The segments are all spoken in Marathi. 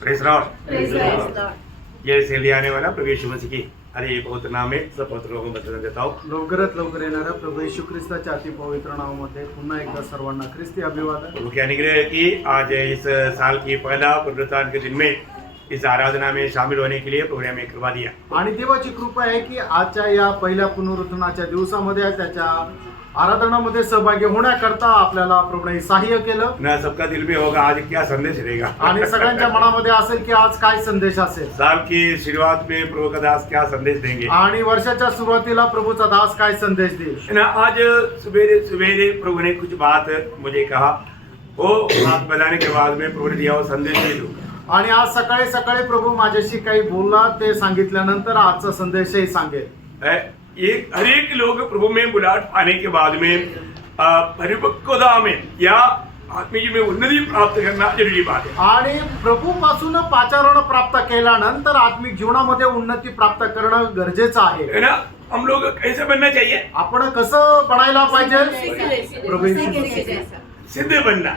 Praise Lord. ये से ले आने वाला प्रभु यीशु मसीह की अरे बहुत नाम है, सब पवित्र लोगों को बता देता हूँ। लवकरात लवकर येणाऱ्या प्रभू येशू ख्रिस्ताच्या अति पवित्र नावामध्ये पुन्हा एकदा सर्वांना ख्रिस्ती अभिवादन। प्रभु के अनुग्रह है कि आज इस साल की पहला पुनरुत्थान के दिन में इस आराधना में शामिल होने के लिए प्रभु ने हमें कृपा दिया। आणि देवाची कृपा आहे की आजच्या या पहिल्या पुनरुत्थानाच्या दिवसामध्ये त्याच्या आराधनामध्ये सहभागी होण्याकरता आपल्याला प्रभूने सहाय्य केलं। ना सबका दिल में होगा आज क्या संदेश रहेगा, आणि सगळ्यांच्या मनामध्ये असेल की आज काय संदेश असेल। साल की शुरुआत में प्रभु का दास क्या संदेश देंगे आणि वर्षाच्या सुरुवातीला प्रभूचा दास काय संदेश देईल। ना आज सवेरे सवेरे प्रभु ने कुछ बात मुझे कहा, वो बात बताने के बाद में प्रभु ने दिया वो संदेश दे दूंगा। आणि आज सकाळी सकाळी प्रभु माझ्याशी काही बोलला, ते सांगितल्यानंतर आजचा संदेशही सांगेल। ये हर एक लोग प्रभु में बुलाहट पाने के बाद में परिपक्वता में या आत्मिक में उन्नति प्राप्त करना जरूरी बात है। आणि प्रभू पासून पाचारण प्राप्त केल्यानंतर आत्मिक जीवनामध्ये उन्नती प्राप्त करणं गरजेचं आहे, है ना। हम लोग कैसे बनना चाहिए, आपण कसं बनायला पाहिजे, प्रभू सिद्ध बनना,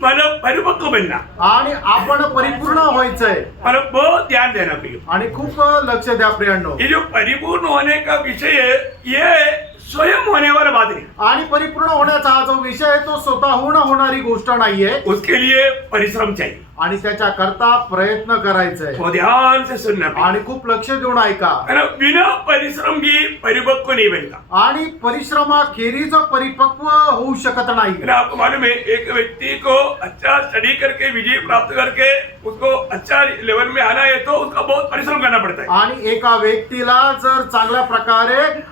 मतलब परिपक्व बनना, आणि आपण परिपूर्ण व्हायचंय, मतलब बहुत ध्यान देना प्रिय। आणि खूप लक्ष द्या प्रियांनो। ये जो परिपूर्ण होने का विषय है ये स्वयं होने वाला बात नहीं, आणि परिपूर्ण होण्याचा हा जो विषय आहे तो स्वतःहून होणारी गोष्ट नाहीये, उसके लिए परिश्रम चाहिए आणि त्याच्या करता प्रयत्न करायचंय, वो ध्यान से सुनना आणि खूप लक्ष देऊन ऐका। है ना। बिना परिश्रम की परिपक्व नहीं बनता, आणि परिश्रमाखेरीज परिपक्व होऊ शकत नाही। है ना। आपको मालूम है एक व्यक्ति को अच्छा स्टडी करके विजय प्राप्त करके उसको अच्छा लेवल में आना है तो उसका बहुत परिश्रम करना पड़ता है। आणि एका व्यक्तीला जर चांगल्या प्रकारे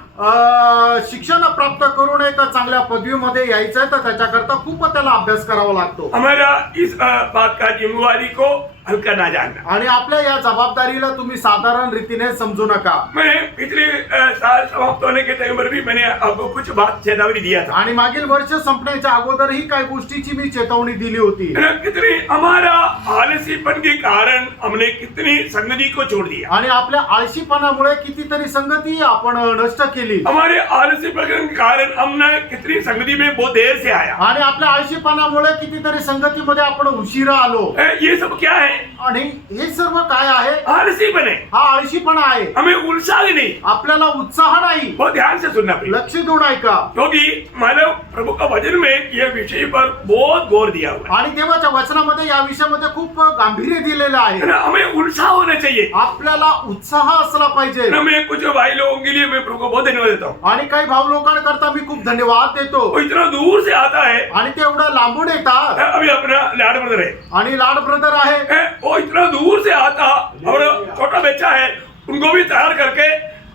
शिक्षण प्राप्त करून एक चांगल्या पदवीमध्ये यायचंय तर त्याच्याकरता खूप त्याला अभ्यास करावा लागतो। हमारा इस बात का जिम्मेवारी को हल्का ना जानना, आणि आपल्या या जबाबदारीला तुम्ही साधारण रीतीने समजू नका। मैं पिछले साल समाप्त होने के टाइम पर भी मैंने आपको कुछ बात चेतावनी दिया था, आणि मागील वर्ष संपण्याच्या अगोदरही काही गोष्टीची मी चेतावनी दिली होती। है ना। कितनी हमारा आलसीपन के कारण हमने कितनी संगति को छोड़ दिया, आणि आपल्या आळशीपणामुळे कितीतरी संगती आपण नष्ट केली। हमारे आलसीपन के कारण हमने कितनी संगति में बहुत देर से आया, आणि आपल्या आळशीपणामुळे कितीतरी संगतीमध्ये आपण उशिरा आलो। ये सब क्या है, आणि हे सर्व काय आहे, आलसीपन है, हा आळशीपणा आहे। हमें उत्साह नहीं, आपल्याला उत्साह नाही, बहुत ध्यान से सुनना प्रिय। लक्ष देऊन ऐका, क्योंकि मानव प्रभु का वचन में यह विषय पर बहुत गौर दिया हुआ है, आणि देवाच्या वचनामध्ये या विषयामध्ये खूप गांभीर्य दिलेलं है आहे। ना। हमें उत्साह होना चाहिए, आपल्याला उत्साह असला पाहिजे। है ना। मैं कुछ भाई लोगों के लिए मैं प्रभु को बहुत धन्यवाद देता हूँ, आणि काही भाव लोकांकरता मी खूप धन्यवाद देतो, वो इतना दूर से आता है। आणि ते एवढं लांबून येतात, अभी अपना लाड ब्रदर है, आणि लाड ब्रदर आहे, वो इतना दूर से आता और छोटा बच्चा है उनको भी तैयार करके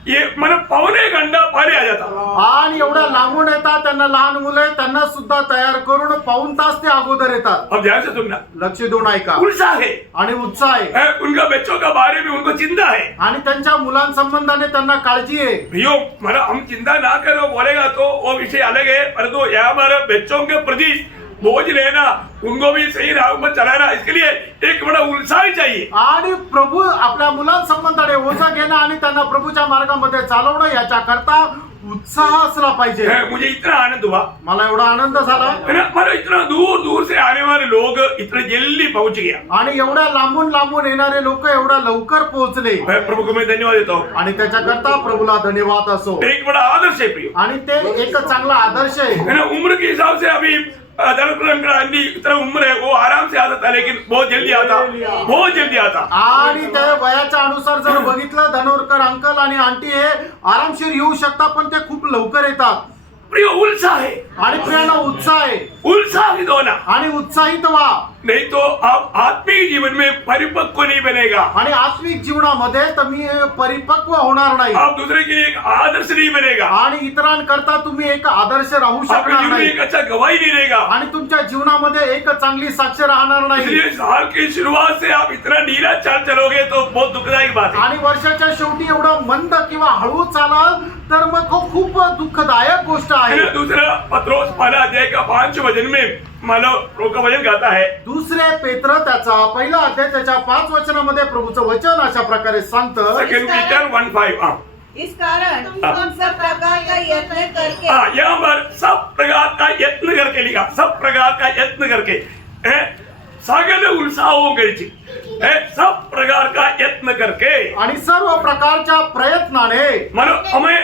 ये मतलब पौने घंटा पहले आ जाता। आणि एवढ्या लांबून येतात, त्यांना लहान मुलं आहेत, त्यांना सुद्धा तयार करून पाऊण तास ते अगोदर येतात। अब ध्यान से सुनना, लक्ष देऊन ऐका, उत्साह है, आणि उत्साह आहे, उनका बच्चों का बारे में उनको चिंता है, आणि त्यांच्या मुलांसंबंधाने त्यांना काळजी आहे। भैया मतलब हम चिंता ना करो बोलेगा तो वो विषय अलग है, परंतु यहाँ हमारे बच्चों के प्रति बोझ लेना, उनको भी सही राह पर चलाना, इसके लिए एक बड़ा उत्साह चाहिए। आणि प्रभू आपल्या मुलांसंबंधाने ओझं घेणं आणि त्यांना प्रभूच्या मार्गामध्ये चालवणं याच्या करता उत्साह असला पाहिजे। मुझे इतना आनंद हुआ, मला एवढा आनंद झाला, है ना। मतलब इतना दूर दूर से आने वाले लोग इतने जल्दी पहुंच गया, आणि एवढ्या लांबून लांबून येणारे लोक एवढा लवकर पोहोचले, मैं प्रभु को मैं धन्यवाद देता हूँ। आणि त्याच्याकरता प्रभूला धन्यवाद असो। एक बड़ा आदर्श है प्रिय, आणि ते एक चांगला आदर्श आहे। है ना। उम्र के हिसाब से अभी इतना उम्र है वो आराम से आता था, लेकिन बहुत जल्दी आता, बहुत जल्दी आता। आणि ते वयाच्या अनुसार जर बघितलं धनोरकर अंकल आणि आंटी हे आरामशीर येऊ शकतात, पण ते खूप लवकर येतात। प्रिय उत्साह है, आणि प्रियांना उत्साह आहे, उत्साहित होना, आणि उत्साहित व्हा, नहीं तो आप आत्मिक जीवन में परिपक्व नहीं बनेगा, आणि आत्मिक जीवनामध्ये तुम्ही परिपक्व होणार नाही, आप दूसरे के लिए एक आदर्श नहीं बनेगा, आणि इतरांकरता तुम्ही एक आदर्श राहू आपके शकणार जीवन में नाही, एक अच्छा गवाही नहीं रहेगा। आणि तुमच्या जीवनामध्ये एक चांगली साक्ष राहणार नाही। इसलिए साल की शुरुआत से आप इतना ढीला चाल चलोगे तो बहुत दुखदायक बात है। आणि वर्षाच्या शेवटी एवढं मंद किंवा हळू चालाल तर मग खूप दुःखदायक गोष्ट आहे। दूसरा पत्रोस पहला अध्याय का 5 वचन में मानव प्रभु का वचन गाता है, दुसरे पेत्र त्याचा पहिला अध्याय त्याच्या 5 वचनामध्ये प्रभूचं वचन अशा प्रकारे सांगतं, 2 पीटर 1:5। इस कारण तुम सब प्रकार का यत्न करके, यहाँ पर सब प्रकार का यत्न करके लिखा, सब प्रकार का यत्न करके, सगले उत्साहों गरजे सब प्रकार का यत्न करके आणि सर्व प्रकारच्या प्रयत्नाने मानो हमें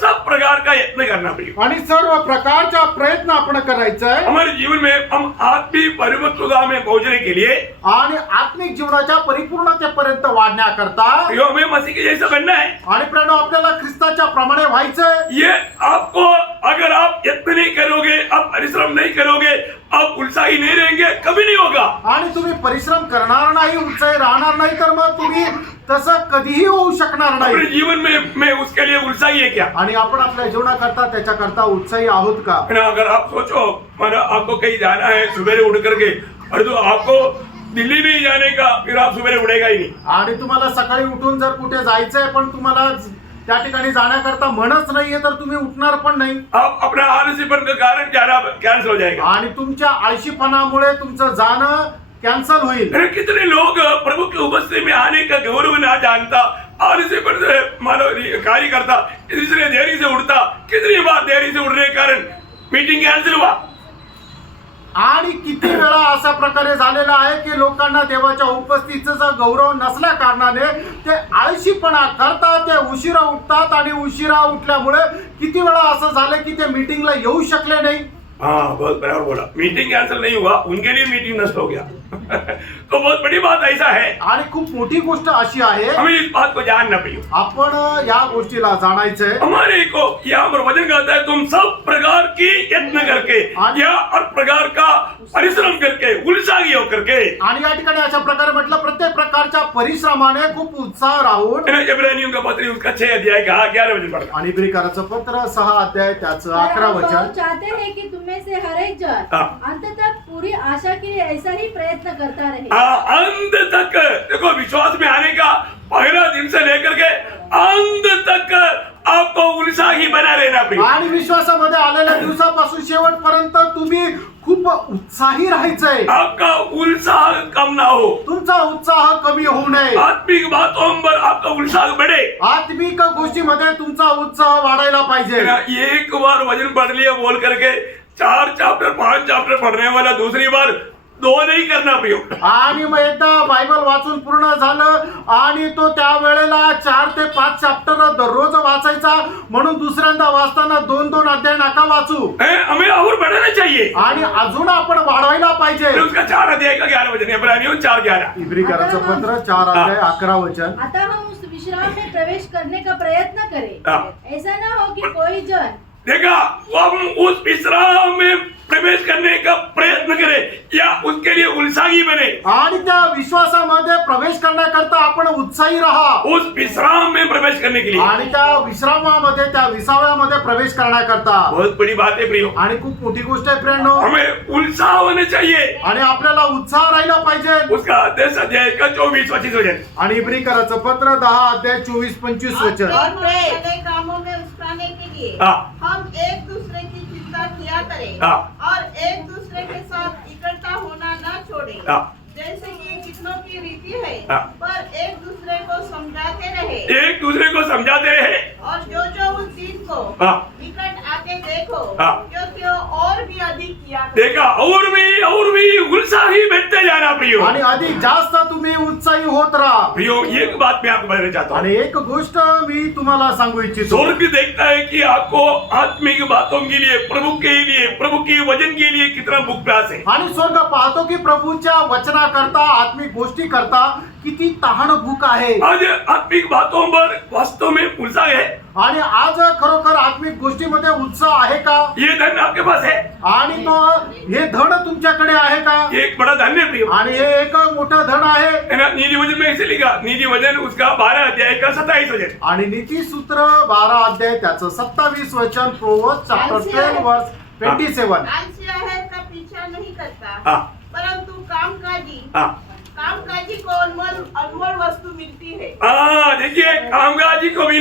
सब प्रकार का यत्न करना पड़ेगा आणि सर्व प्रकारचा प्रयत्न आपण करायचा आहे हमारे जीवन में हम आत्मिक परिपक्वता में पहुंचने के लिए आणि आत्मिक जीवनाच्या परिपूर्णतेपर्यंत वाढण्याकरता यो हमें मसीह के जैसा बनना है आणि प्रेरणा आपल्याला ख्रिस्ताच्या प्रमाणे व्हायचंय. ये आपको अगर आप यत्न नहीं करोगे आप परिश्रम नहीं करोगे आप उत्साही नहीं रहेंगे कभी नहीं होगा. आणि तुम्ही परिश्रम करणार नाही उत्साही राहणार नाही तर मग तुम्ही तसं कधीही होऊ शकणार अपने नाही. जीवन में मैं उसके लिए उत्साही है क्या आणि आपण आपल्या जीवनाकरता त्याच्याकरता उत्साही आहोत का. है ना. अगर आप सोचो माना आपको कहीं जाना है सुबह उठ करके और तो आपको दिल्ली नहीं जाने का फिर आप सुबह उठेगा ही नहीं. आणि तुम्हाला सकाळी उठून जर कुठे जायचंय पण तुम्हाला त्या ठिकाणी जाण्याकरता मनच नाहीये तर तुम्ही उठणार पण नाही. आप अपना आलसीपन का कारण जाना कैंसिल हो जाएगा. आणि तुमच्या आळशीपणामुळे तुमचं जाणं कॅन्सल होईल. अरे कितने लोग प्रभु की उपस्थिति में आने का गौरव ना जानता आलसीपन से मानो कार्य करता इसलिए देरी से उठता कितनी बार देरी से उठने के कारण मीटिंग कैंसिल हुआ. आणि किती वेळा अशा प्रकारे झालेला आहे की लोकांना देवाच्या उपस्थितीचा गौरव नसल्या कारणाने ते आळशीपणा करतात, ते उशिरा उठतात आणि उशिरा उठल्यामुळे किती वेळा असं झालं की ते मीटिंगला येऊ शकले नाही. हाँ बहुत बराबर बोला. मीटिंग कैंसिल नहीं हुआ उनके लिए मीटिंग नष्ट हो गया. तो बहुत बड़ी बात ऐसा है आणि खूप मोठी गोष्ट अशी आहे हमें इस बात को जानना पड़ेगा. आपण या गोष्टीला जाणायचंय. हमारे को यहाँ पर वचन कहता है तुम सब प्रकार की यत्न करके या हर प्रकार का परिश्रम करके उत्साही होकर के. आणि या ठिकाणी अशा प्रकारे म्हटलं प्रत्येक प्रकारच्या परिश्रमाने खूप उत्साह राहून. इब्रानियों का पत्र उसका 6 अध्याय का 11 वचन पढ़ा. आणि इब्रिकाराचं पत्र 6 अध्याय त्याचं 11 वचन. चाहते हैं कि तुम में से हर एक जन हाँ. अंत तक पूरी आशा के लिए ऐसा ही प्रयत्न करता रहे. अंत तक देखो विश्वास में आने का पहला दिन से लेकर के अंत तक आपको उत्साही बना रहना पड़ेगा. आणि विश्वासामध्ये आलेल्या दिवसापासून शेवटपर्यंत तुम्ही खूप उत्साही राहायचंय. आपका उत्साह कम ना हो. तुमचा उत्साह कमी होऊ नये. आत्मिक बातों पर आपका उत्साह बढ़े. आत्मिक गोष्टीमध्ये तुमचा उत्साह वाढायला पाहिजे. एक बार वचन पढ़ लिया बोल करके 4 चैप्टर 5 चैप्टर पढ़ने वाला दूसरी बार 2 नहीं करना प्रयोग. आणि मग एकदा बायबल वाचून पूर्ण झालं आणि तो त्या वेळेला 4 ते 5 चॅप्टर दररोज वाचायचा म्हणून दुसऱ्यांदा वाचताना 2-2 अध्याय नका वाचू. हमें और बढ़ाना चाहिए. आणि अजून आपण वाढवायला पाहिजे. फिर उसका 4 अध्याय का 11 वचन इब्रानियों 4:11. इब्रिकाराचं पत्र 4 अध्याय 11 वचन. अतः हम उस विश्राम में प्रवेश करने का प्रयत्न करें. हाँ. ऐसा ना हो कि कोई जन देखा हम उस विश्राम में प्रवेश करने का प्रयत्न करें या उसके लिए उत्साही बने. आणि त्या विश्वासामध्ये प्रवेश करण्याकरता आपण उत्साही राहा. उस विश्राम में प्रवेश करने के लिए आणि त्या विश्रामामध्ये त्या विसाव्यामध्ये प्रवेश करण्याकरता. बहुत बड़ी बात है प्रियो. आणि खूप मोठी गोष्ट आहे फ्रेंडो. हमें उत्साह होना चाहिए. आणि आपल्याला उत्साह राहिला पाहिजे. उसका 10 अध्याय का 24-25 वचन. आणि इब्रिकाराचं पत्र 10 अध्याय 24-25 वचन. और बड़े कामों में उस्ताने के लिए हाँ. हम एक दूसरे की चिंता किया करें हाँ. और एक दूसरे के साथ इकट्ठा होना न छोड़ें. हाँ. जैसे कि कितनों की रीति है हाँ. पर एक दूसरे को समझाते रहे एक दूसरे को समझाते रहे. और जो उस दिन को हाँ. निकट आके देखो हाँ. क्योंकि और भी अधिक किया करें. देखा और भी उत्साही बनते जाना प्रियो. आणि अधिक जास्त तुम्ही उत्साही होत राहा. प्रियो एक बात मैं आपको बताना चाहता हूँ. आणि एक गोष्ट मी तुम्हाला सांगू इच्छितो. स्वर्ग देखता है कि आपको आत्मिक बातों के लिए प्रभु की वचन के लिए कितना भूख प्यास है. आणि स्वर्ग पाहतो की प्रभूच्या वचनाकरता आत्मिक गोष्टी करता किती तहान भूक आहे. आज आत्मिक बातों पर वास्तव में उत्साह है. आणि आज खरोखर आत्मिक गोष्टीमध्ये उत्साह आहे का. ये धन आपके पास है. आणि तो हे धन तुमच्याकडे आहे का. ये एक बड़ा धन है प्रियो. आणि हे एक मोठं धन आहे. है ना. नीति वचन में ऐसे लिखा नीति वचन उसका 12 अध्याय का 27 वचन. आणि नीती सूत्र 12 अध्याय त्याचं 27 वचन. प्रोवर्ब्स चॅप्टर 12 वर्स 27. आलसी आहत का पीछा नहीं करता हाँ. परंतु कामकाजी को अनमोल वस्तु मिलती है. देखिए कामकाजी को भी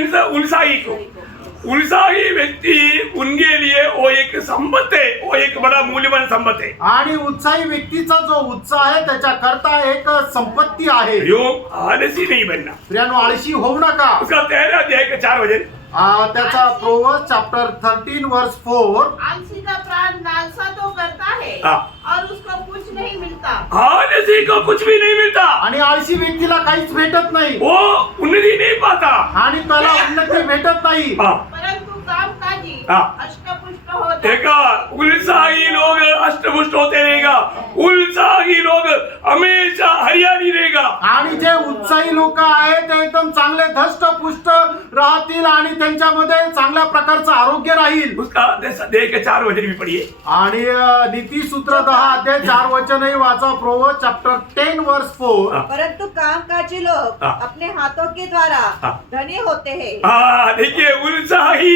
उत्साही व्यक्ति उनके लिए वो एक संपत्ति है. वो एक बड़ा मूल्यवान संपत्ति है. आणि उत्साही व्यक्तीचा जो उत्साह आहे त्याच्याकरता एक संपत्ती आहे. योग आलसी नहीं बनना. प्रियानो आळशी होऊ नका. उसका 13 अध्याय का 4 वचन. त्याचा प्रोवर्ब्स चॅप्टर 13 वर्स 4. आलसी का प्राण लालसा तो करता है हाँ। और उसको कुछ नहीं मिलता। आलसी को कुछ भी नहीं मिलता, आणि आळशी व्यक्तीला काहीच भेटत नाही वो उन्नति नहीं पाता। आणि त्याला उन्नती भेटत नाही. हाँ, परंतु कामकाजी हाँ। अष्टपुष्ट होता। देखा, उत्साही लोग अष्टपुष्ट होते रहेगा, उत्साही लोग हमेशा हरियाली रहेगा। आणि जे उत्साही लोक आहेत ते एकदम चांगले धष्टपुष्ट राहतील आणि त्यांच्यामध्ये चांगल्या प्रकारचं आरोग्य राहील. उसका देख के 4 वचन भी पढ़िए। आणि नीती सूत्र 10 अध्याय 4 वचनही वाचा. प्रोवर्ब्स चॅप्टर 10 वर्स 4. हाँ। परंतु कामकाजी लोग हाँ। अपने हाथों के द्वारा हाँ। धनी होते हैं। हाँ, देखिए, उत्साही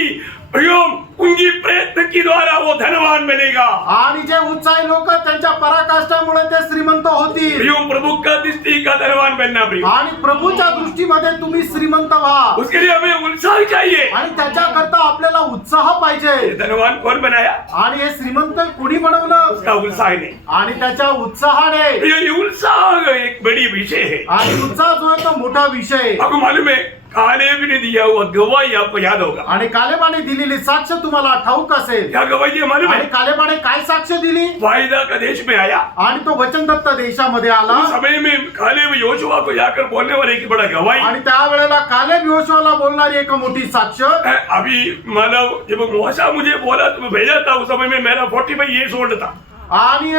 प्रियोम उनकी प्रयत्न के द्वारा वो धनवान बनेगा। आणि जे उत्साही लोक त्यांच्या पराकाष्ठामुळे ते श्रीमंत होतील. प्रियोम प्रभु का दृष्टि का धनवान बनना प्रियो। आणि प्रभूच्या दृष्टीमध्ये तुम्ही श्रीमंत व्हा. उसके लिए हमें उत्साह चाहिए। आणि त्याच्याकरता आपल्याला उत्साह पाहिजे. ये धनवान कौन बनाया? आणि हे श्रीमंत कोणी बनवलं? उसका उत्साह नहीं। आणि त्याच्या उत्साहाने. ये उत्साह एक बड़ी विषय है। आणि उत्साह जो आहे तो मोठा विषय. आपको मालूम है, कालेब ने दिया हुआ गवाही आपको याद होगा। आणि कालेबाने दिलेली साक्ष तुम्हाला ठाऊक असेल. क्या गवाही है मालूम आणि है? कालेबाने काय साक्ष दिली? वायदा का देश में आया। आणि तो वचनदत्त देशामध्ये आला. उस समय में कालेब योशुआ को जाकर बोलने वाले की बड़ा गवाही। आणि त्यावेळेला कालेब योशुआला बोलणारी एक मोठी साक्ष. अभी मानव जब मूसा मुझे बोला तो मैं भेजा था, उस समय में मेरा 45 ईयर्स ओल्ड था। आणि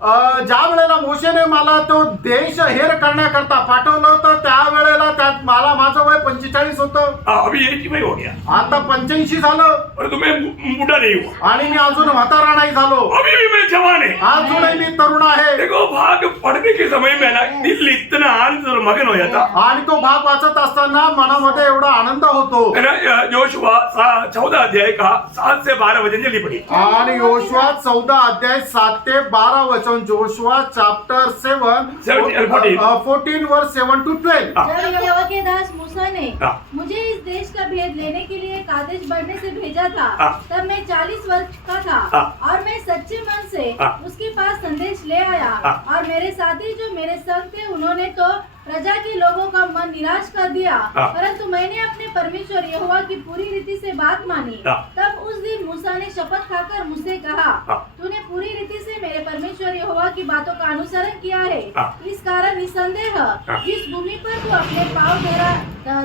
ज्या वेळेला मोशेने मला तो देश हेर करण्याकरता पाठवलं होतं त्यावेळेला त्यात मला माझं वय 45 होतं. अभी 85 हो गया, आता 85 झालं. परंतु मैं बूढ़ा नहीं हुआ। आणि मी अजून म्हातारा नाही झालो. अभी भी मैं जवान है। अजूनही मी तरुण आहे. देखो, भाग पढ़ने के समय में ना दिल इतना आनंद और मगन हो जाता। आणि तो भाग वाचत असताना मनामध्ये एवढा आनंद होतो. है ना? जोशुआ 14 अध्याय का 7 से 12 वचन जल्दी पढ़िए। आणि योशुआ 14 अध्याय 7 ते 12 वचन. जोशुआ चॅप्टर 7 14 वर्स 7 to 12. जब यहोवा के दास मूसा ने हाँ। मुझे इस देश का भेद लेने के लिए कादेश बढ़ने से भेजा था, हाँ। तब मैं 40 वर्ष का था हाँ। और मैं सच्चे मन से हाँ। उसके पास संदेश ले आया। हाँ। और मेरे साथी जो मेरे संग थे उन्होंने तो प्रजा के लोगों का मन निराश कर दिया, हाँ। परंतु मैंने अपने परमेश्वर यहोवा की पूरी रीति से बात मानी। हाँ। तब उस दिन मूसा ने शपथ खाकर मुझसे कहा, हाँ। तूने पूरी रीति से मेरे परमेश्वर यहोवा की बातों का अनुसरण किया है। हाँ। इस कारण निसंदेह हाँ। जिस भूमि पर तू अपने पाँव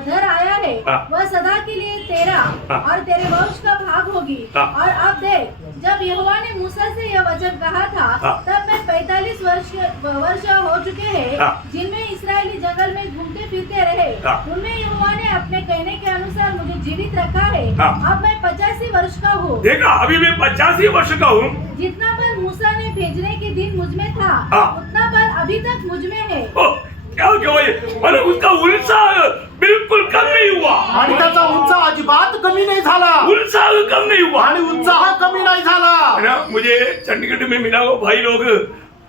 धर आया है हाँ। वह सदा के लिए तेरा हाँ। और तेरे वंश का भाग होगी। हाँ। और अब देख, जब यहोवा ने मूसा से यह वचन कहा था, हाँ। तब मैं 45 वर्ष हो चुके हैं, हाँ। जिनमें इसराइली जंगल में घूमते फिरते रहे। हाँ। उनमें यहोवा ने अपने कहने के अनुसार मुझे जीवित रखा है। हाँ। अब मैं 85 वर्ष का हूँ। देखा, अभी मैं 85 वर्ष का हूँ। जितना बल मूसा ने भेजने के दिन मुझ में था, हाँ। उतना बल अभी तक मुझ में है। क्या गवाही? मतलब उसका उत्साह बिल्कुल कम नहीं हुआ। आणि त्याचा उत्साह अजिबात कमी नाही झाला. उत्साह कम नहीं हुआ। आणि उत्साह कमी नाही झाला. है ना? मुझे चंडीगढ़ में मिला वो भाई लोग,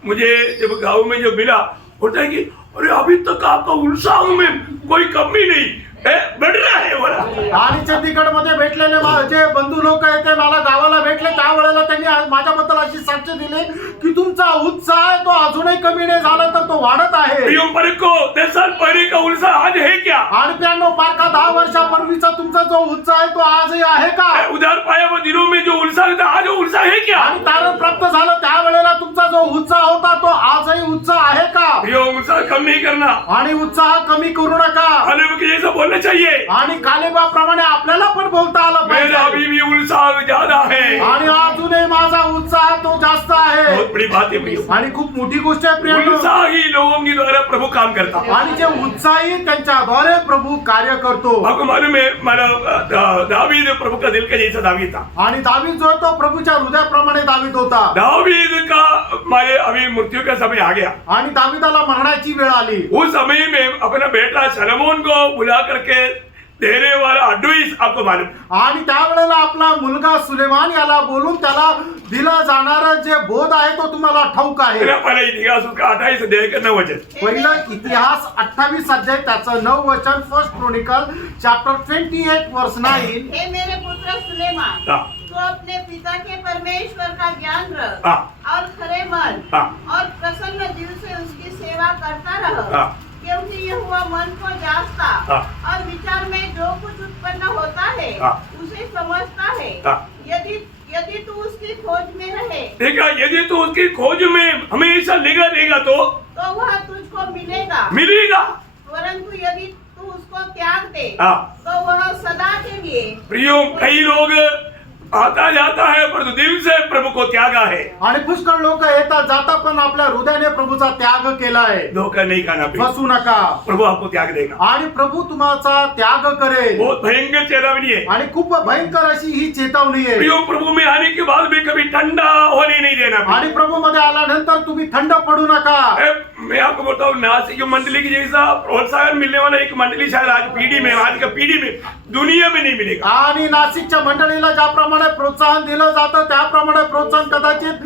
मुझे जब गांव में जब मिला, बोलता है कि अरे अभी तक आपका उत्साह में कोई कमी नहीं है, बढ़ रहा है बोला। आणि चंदीगड मध्ये भेटलेले जे बंधू लोक आहेत ते मला गावाला भेटले त्यावेळेला त्यांनी माझ्याबद्दल अशी साक्ष दिली की तुमचा उत्साह आहे तो अजूनही कमी नाही झाला तर तो वाढत आहे. प्रियम पर को 10 साल पहले का उत्साह आज है क्या? आणि प्यानो पारखा 10 वर्षापूर्वीचा तुमचा जो उत्साह आहे तो आजही आहे का? उधार पाया वो दिनों में जो उत्साह था, आज वो उत्साह है क्या? आणि तारण प्राप्त झालं त्यावेळेला तुमचा जो उत्साह होता तो आजही उत्साह आहे का? प्रियम, उत्साह कम नहीं करना। आणि उत्साह कमी करू नका. कालेब के जैसा बोलना चाहिए। आणि कालेबाप्रमाणे आपल्याला पण बोलता आलं मेरा पाहिजे. अभी भी उत्साह ज्यादा है। आणि अजूनही माझा उत्साह तो जास्त आहे. बहुत बड़ी बात है प्रियो। आणि खूप मोठी गोष्ट आहे प्रियांनो. उत्साही लोगों के द्वारा प्रभु काम करता। आणि जे उत्साही त्यांच्याद्वारे प्रभू कार्य करतो. आपको मालूम है, माना दावीद प्रभु का दिल का जैसा दावीद था। आणि दावीद जो तो प्रभूच्या हृदयाप्रमाणे दावीद होता. दावीद का मारे अभी मृत्यु का समय आ गया। आणि दावीदाला मरणाची वेळ आली. उस समय में अपना बेटा सलोमोन को बुला करके देने वाला एडवाइस आपको मालूम। आणि त्यावेळेला आपला मुलगा सुलेमान याला बोलून त्याला दिला जाणारा जे बोध आहे तो तुम्हाला ठाऊक आहे. मेरा पहला इतिहास उसका 28 अध्याय का 9 वचन। पहिलं इतिहास 28 अध्याय त्याचं 9 वचन. फर्स्ट क्रॉनिकल चॅप्टर 28 वर्स 9. हे मेरे पुत्र सुलेमान, हाँ। तू अपने पिता के परमेश्वर का ज्ञान रख हाँ। और खरे मन हाँ। और प्रसन्न दिल से उसकी सेवा करता रह, हाँ। क्योंकि यह हुआ मन को जांचता हाँ। और विचार में जो कुछ उत्पन्न होता है हाँ। उसे समझता है। हाँ। यदि यदि तू उसकी खोज में रहे देखा, यदि तू उसकी खोज में हमेशा लगा रहेगा तो वह तुझको मिलेगा, मिलेगा। परंतु यदि तू उसको त्याग दे हाँ। तो वह सदा के लिए प्रियो, कई लोग आता जाता है परंतु दिल से प्रभु को त्यागा है। आणि पुष्कळ लोक येतात जातात पण आपल्या हृदयाने प्रभूचा त्याग केलाय. धोखा नहीं खाना प्रिय। फसू नका प्रभु आपको त्याग देगा। आणि प्रभू तुम्हाचा त्याग करेल. बहुत भयंकर चेतावनी है। आणि खूप भयंकर अशी ही चेतावणी आहे. प्रियो, प्रभु में आने के बाद भी कभी ठंडा होने नहीं देना। आणि प्रभू मध्ये आल्यानंतर तुम्ही थंड पडू नका. मैं आपको बताऊं, नासिक मंडली की जैसा प्रोत्साहन मिलने वाला एक मंडली शायद आज का पीढ़ी में दुनिया में नहीं मिलेगा। आणि नाशिकच्या मंडळीला ज्याप्रमाणे प्रोत्साहन दिलं जातं त्याप्रमाणे प्रोत्साहन कदाचित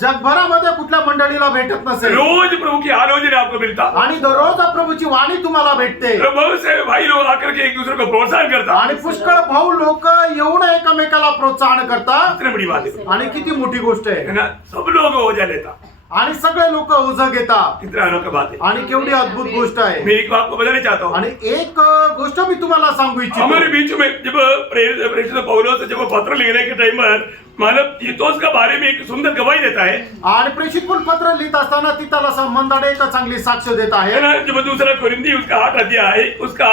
जगभरामध्ये कुठल्या मंडळीला भेटत नसेल. रोज प्रभु की आलोचना आपको मिलता। आणि दररोज प्रभूची वाणी तुम्हाला भेटते. तो बहुत से भाई लोग आकर के एक दूसरे को प्रोत्साहन करता। आणि पुष्कळ भाऊ लोक येऊन एकमेकाला प्रोत्साहन करतात. कितनी बड़ी बात है, आणि किती मोठी गोष्ट आहे. है ना? सब लोग ओझा लेता। आणि सगळे लोक ओझं घेतात. कितना अनोखा बात है। आणि केवढी अद्भुत गोष्ट आहे. मैं एक बात को बताना चाहता हूँ। आणि एक गोष्ट मी तुम्हाला सांगू हमारे इच्छितो. बीच में जब प्रेरित पौलुस जब पत्र लिखने के टाइम पर मानव तीतोस का बारे में एक सुंदर गवाही देता है। आणि प्रेषित पण पत्र लिहित असताना तिथला संबंधाने एक चांगली साक्ष देत है आहे. ना? जब दूसरा कोरिंथी उसका 8 अध्याय है, उसका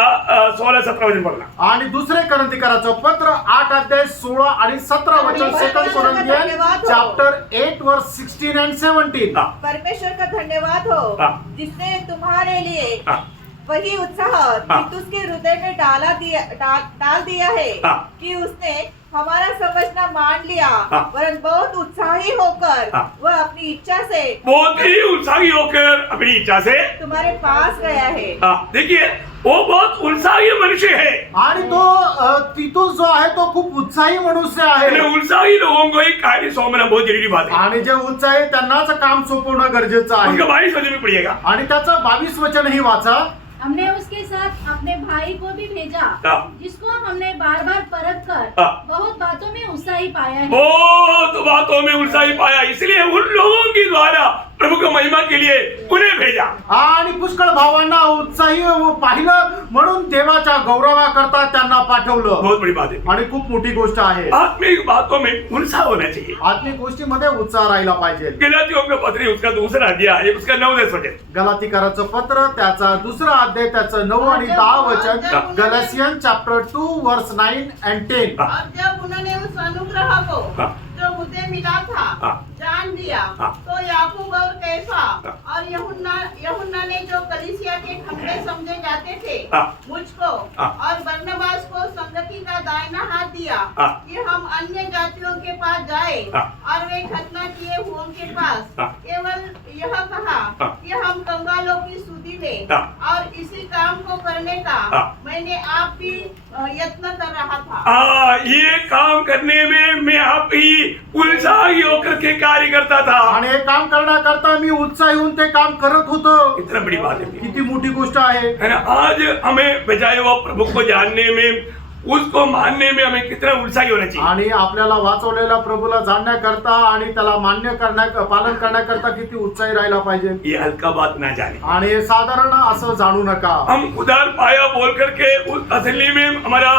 16-17 वचन पढ़ना। आणि दुसरे करंथीकराचं पत्र 8 अध्याय 16 आणि 17 वचन. सेकंड कोरिंथियन चॅप्टर 8 वर्स 16 and 17. हाँ। परमेश्वर का धन्यवाद हो हाँ। जिसने तुम्हारे लिए हाँ। वही उत्साह हाँ। तीतुस के हृदय में डाल दिया है हाँ। कि उसने हमारा समझना मान लिया, हाँ। वरन बहुत उत्साही होकर हाँ। वह अपनी इच्छा से बहुत ही उत्साही होकर अपनी इच्छा से तुम्हारे पास गया है। देखिए, वो बहुत उत्साही मनुष्य है। आणि तो तितुस जो आहे तो खूप उत्साही मनुष्य आहे. उत्साही लोगों को एक कार्य सौंपना बहुत जरूरी बात है। आणि जे उत्साही त्यांनाच काम सोपवणं गरजेचं आहे. उनका 22 वचन में पढ़िएगा। आणि त्याचं 22 वचनही वाचा. हमने उसके साथ अपने भाई को भी भेजा, हाँ। जिसको हमने बार बार परख कर हाँ। बहुत बातों में उत्साही पाया है। बहुत बातों में उत्साही पाया, इसलिए उन लोगों के द्वारा प्रभु को महिमा के लिए उन्हें भेजा। आणि पुष्कळ भावांना उत्साही पाहिलं म्हणून देवाच्या गौरवाकरता त्यांना पाठवलं. बहुत बड़ी बात है। आणि खूप मोठी गोष्ट आहे. आत्मिक बातों में उत्साह होना चाहिए। आत्मिक गोष्टीमध्ये उत्साह राहिला पाहिजे. गलातियों का पत्र उसका दूसरा अध्याय है, उसका 9-10 वचन। गलातीकराचं पत्र त्याचा दुसरा अध्याय त्याचं 9 आणि 10 वचन. गलातियन चॅप्टर 2 वर्स 9 and 10. और जब उन्होंने उस अनुग्रह को हाँ। जो मुझे मिला था हाँ। जान लिया, हाँ। तो याकूब और कैफा हाँ। और यूहन्ना ने जो कलीसिया के खंभे समझे जाते थे हाँ। मुझको हाँ। और बरनबास को संगति का दाहिना हाथ दिया हाँ। कि हम अन्य जातियों के पास जाए हाँ। और वे खतना किए हुओं के पास हाँ। केवल यह कहा हाँ। कि हम कंगालों की सुधि ले हाँ। और इसी काम को करने का हाँ। मैंने आप भी यत्न कर रहा था। ये काम करने में मैं आप ही उत्साही होकर के कार्य करता था। आणि हे काम करण्याकरता मी उत्साही होऊन ते काम करत होतो. इतना बड़ी बात है, किती मोठी गोष्ट आहे. है ना? आज हमें बजाय वो प्रभु को जानने में, उसको मानने में हमें कितना उत्साही होना चाहिए। आणि आपल्याला वाचवलेल्या प्रभूला जाणण्याकरता आणि त्याला मान्य पालन करण्याकरता किती उत्साही राहिला पाहिजे. ये हल्का बात ना जाने। आणि हे साधारण असं जाणू नका. हम उधार पाया बोल करके उस असली में हमारा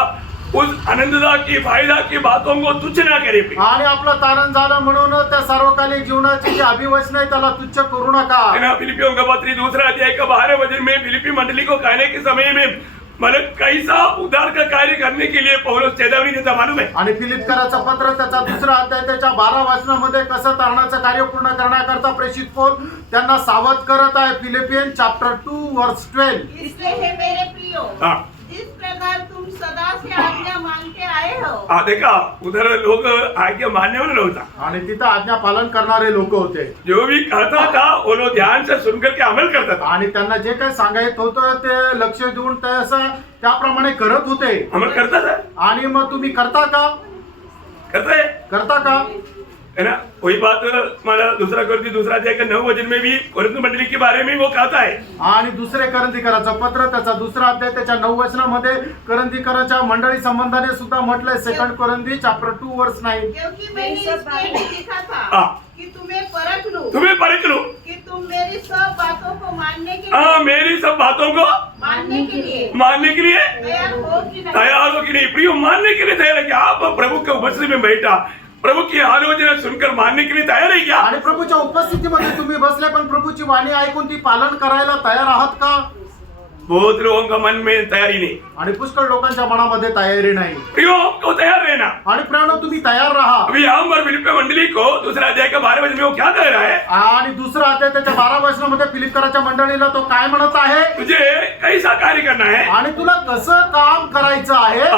उस आनंददा की फायदा की बातों को तुच्छ ना करें। आणि आपलं तारण झालं म्हणून त्या सार्वकालिक जीवनाची जी अभिवचन आहे त्याला तुच्छ करू नका. है ना? फिलिपियों का पत्र दूसरा अध्याय का 12 वचन में फिलिपी मंडली को कहने के समय में मतलब कैसा उद्धार का कार्य करने के लिए पौलुस चेतावनी देता मालूम है? आणि फिलिपकराचं पत्र त्याचा दुसरा अध्याय त्याच्या 12 वचनामध्ये कसं तारणाचं कार्य पूर्ण करण्याकरता प्रेषित पौल त्यांना सावध करत आहे. फिलिपियन चॅप्टर 2 वर्स 12. इसलिए हे मेरे प्रियो, हाँ। जिस प्रकार तुम सदा से आज्ञा मानते आए हो। देखा, उधर लोग आज्ञा मानने वाले लोग था। आणि तिथं आज्ञा पालन करणारे लोक होते. जो भी कहता था वो लोग ध्यान से सुन करके अमल करता था। आणि त्यांना जे काही सांगायचं होतं ते लक्ष देऊन तसं त्याप्रमाणे करत होते. अमल करता था। आणि मग तुम्ही करता का? करता का? है ना? वही बात हमारा दूसरा अध्याय का 9 वचन में भी कोरिन्थ मंडली के बारे में वो कहता है। आणि दुसरे करंथीकराचं पत्र त्याचा दुसरा अध्याय त्याच्या 9 वचनामध्ये करंथीकराच्या मंडळी संबंधाने सुद्धा म्हटलंय. सेकंड कोरिन्थी चॅप्टर 2 वर्स 9. क्योंकि मैंने इसलिए भी लिखा था हाँ। कि तुम्हें परख लूं तुम्हें परख लूं कि तुम मेरी सब बातों को मानने के लिए मेरी सब बातों को मानने के लिए मानने के लिए तैयार हो कि नहीं? तैयार हो कि नहीं? प्रियो, मानने के लिए तैयार है क्या? आप प्रभु के उपस्थिति में बैठा, प्रभु की आलोचना सुनकर मानने के लिए तैयार है क्या? आणि प्रभूच्या उपस्थितीमध्ये तुम्ही बसले पण प्रभूची वाणी ऐकून ती पालन करायला तयार आहात का? बहुत लोगों का मन में तैयारी नहीं। आणि पुष्कळ लोकांच्या मनामध्ये तयारी नाही। प्रियो, को तैयार रहना। आणि प्रियानो, तुम्ही तयार राहा। अभी यहाँ पर फिलिप्पी मंडली को दूसरा अध्याय का 12 वचन में वो क्या कह रहा है? आणि दुसरा अध्याय त्याच्या 12 वचनामध्ये फिलिप्पीकराच्या मंडळीला तो काय म्हणत आहे? तुझे कैसा कार्य करना है आणि तुला कसं काम करायचं आहे?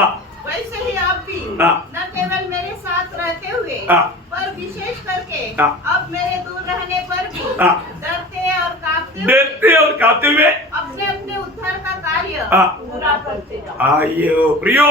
वैसे ही आप भी हाँ। न केवल मेरे साथ रहते हुए हाँ। पर विशेष करके हाँ। अब मेरे दूर रहने पर भी हाँ। डरते और कांपते हुए डरते और कांपते हुए अपने अपने उद्धार का कार्य हाँ। पूरा करते जाओ। आइए प्रियो,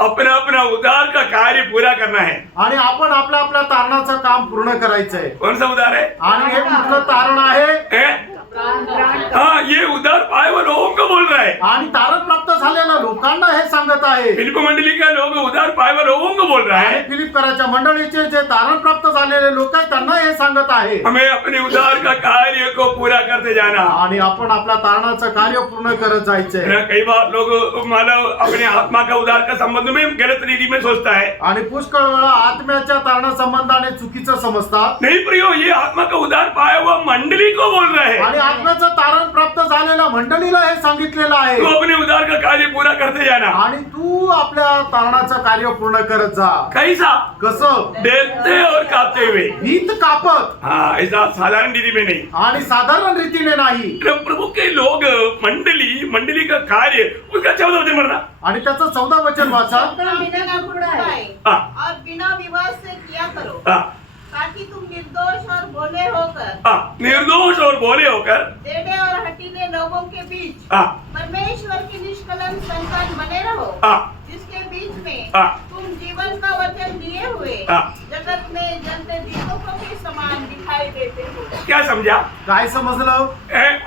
अपना अपना उद्धार का कार्य पूरा करना है। आणि आपण आपल्या आपल्या तारणाचं काम पूर्ण करायचंय। कौन सा उद्धार है? आणि हे कुठलं तारण आहे? हाँ, ये उद्धार पाए हुए लोगों को बोल रहा है। आणि तारण प्राप्त झालेल्या लोकांना हे सांगत आहे। फिलिप्पी मंडली का लोग उद्धार पाए हुए लोगों को बोल रहा आणि है। फिलिप्पीकराच्या मंडळीचे जे तारण प्राप्त झालेले लोक आहेत त्यांना हे सांगत आहे। हमें अपने उद्धार का कार्य को पूरा करते जाना। आणि आपण आपल्या तारणाचं कार्य पूर्ण करत जायचंय। कई बार लोग मानव अपने आत्मा का उद्धार का संबंध में गलत रीति में सोचता है। आणि पुष्कळ वेळा आत्म्याच्या तारणा संबंधाने चुकीचं समजतात। नहीं प्रियो, ये आत्मा का उद्धार पाया हुआ मंडली को बोल रहा है। आणि आत्म्याचं तारण प्राप्त झालेल्या मंडळीला हे सांगितलेलं आहे। तू अपने उद्धार का कार्य पूरा करते जाना। आणि तू आपल्या तारणाचं कार्य पूर्ण करत जा। कैसा? कसं? डरते और कांपते हुए। भीत कापत। हाँ, ऐसा साधारण रीति में नहीं। आणि साधारण रीतीने नाही। प्रभु के लोग मंडली का कार्य, उसका 14 वचन पढ़ना। आणि त्याचं 14 वचन वाचा। बिना कुड़ाए हाँ। और बिना विवाद से किया करो हाँ, ताकि तुम निर्दोष और भोले होकर हाँ, निर्दोष और भोले होकर टेढ़े और हठीले लोगों के बीच हाँ, परमेश्वर की निष्कलंक संतान बने रहो, हाँ, जिसके बीच में हाँ। तुम जीवन का वचन लिए हुए हाँ। जगत में जलते दीपकों के समान दिखाई देते हो। क्या समझा? काय समजलं?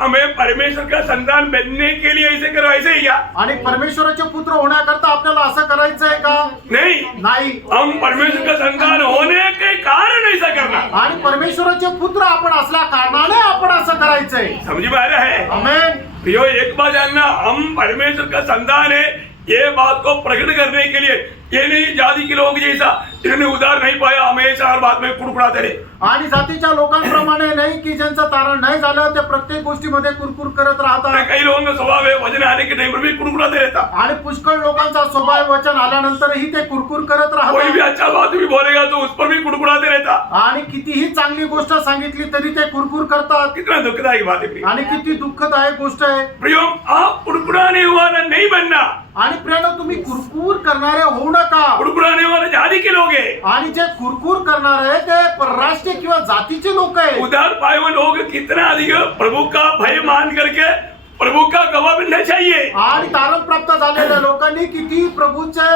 हमें परमेश्वर का संतान बनने के लिए ऐसे करो, ऐसे ही क्या? आणि परमेश्वराचे पुत्र होण्याकरता आपल्याला असं करायचंय का? नहीं, नाही। हम परमेश्वर का संतान होने के कारण ऐसा करना। आणि परमेश्वराचे पुत्र आपण असल्या कारणाने आपण असं करायचंय। समझ में आ रहा है? आमेन। प्रियो, एक बात जानना, हम परमेश्वर का संतान है, ये बात को प्रकट करने के लिए, ये नहीं जाति के लोग जैसा जिन्होंने उद्धार नहीं पाया हमेशा हर बात में कुड़कुड़ाते रहे। आणि जातीच्या लोकांप्रमाणे नाही की ज्यांचं तारण नाही झालं ते प्रत्येक गोष्टीमध्ये कुरकुर करत राहतात। कई लोगों का स्वभाव है वचन आने के टाइम पर भी कुड़कुड़ाते रहता। आणि पुष्कळ लोकांचा स्वभाव वचन आल्यानंतरही ते कुरकुर करत कोई भी राहतात। अच्छा बात भी बोलेगा तो उस पर भी कुड़कुड़ाते रहता। आणि कितीही चांगली गोष्ट सांगितली तरी ते कुरकुर करतात। कितना दुखदायक बात है प्रियो। आणि किती दुःखदायक गोष्ट आहे। प्रियो, आप कुड़कुड़ाने वाला नहीं बनना। आणि प्रियानो, तुम्ही कुरकुर करणारे होऊ नका। कुड़कुड़ाने वाले जाति के लोग हैं। आणि जे कुरकुर करणारे ते परराष्ट्रीय किंवा जातीचे लोक आहेत। उद्धार पाए हुए लोग कितना अधिक प्रभु का भय मान करके प्रभु का गवाह बनना चाहिए। आणि तारण प्राप्त झालेल्या लोकांनी किती प्रभूचे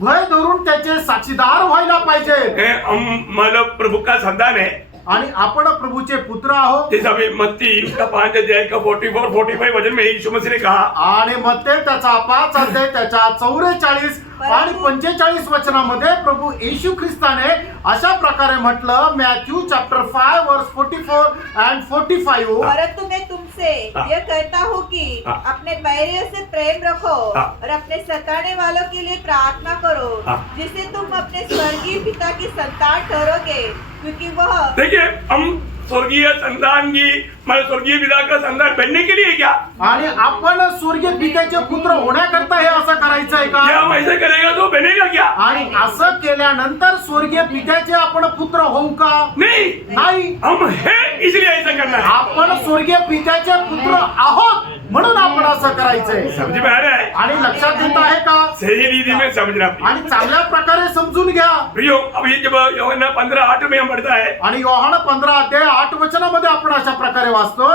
भय धरून त्याचे साक्षीदार व्हायला पाहिजे। हम मतलब प्रभु का संतान है। आणि आपण प्रभूचे पुत्र आहोत। जैसा अभी मत्ती उसका 5 अध्याय का 44-45 वचन में यीशु मसीह ने कहा। आणि मध्ये त्याचा 5 अध्याय त्याच्या 44 आणि 45 वचनामध्ये प्रभू येशू ख्रिस्ताने अशा प्रकारे म्हटलं, मॅथ्यू चॅप्टर 5 वर्स 44 and 45। परंतु मैं तुमसे हाँ। यह कहता हूँ कि हाँ। अपने बैरियों से प्रेम रखो हाँ। और अपने सताने वालों के लिए प्रार्थना करो, हाँ। जिससे तुम अपने स्वर्गीय पिता की संतान ठहरोगे, क्योंकि वह देखिए, हम स्वर्गीय संतान की मतलब स्वर्गीय पिता का संतान बनने के लिए क्या? आणि आपण स्वर्गीय पित्याचे पुत्र होण्याकरता हे असं करायचंय का? क्या हम ऐसा करेगा तो बनेगा क्या? आणि असं केल्यानंतर स्वर्गीय पित्याचे आपण पुत्र होऊ का? नहीं, नाही। हम हैं इसलिए ऐसा करना है। आपण स्वर्गीय पित्याचे पुत्र आहोत म्हणून आपण असं करायचंय। समझ में आ रहा है? आणि लक्षात येत आहे का? सही रीति में समझना। आणि चांगल्या प्रकारे समजून घ्या। प्रियो, अभी जब यूहन्ना 15:8 में हम पढ़ता है। आणि योहान 15 अध्याय 8 वचनामध्ये आपण अशा प्रकारे वाचतो,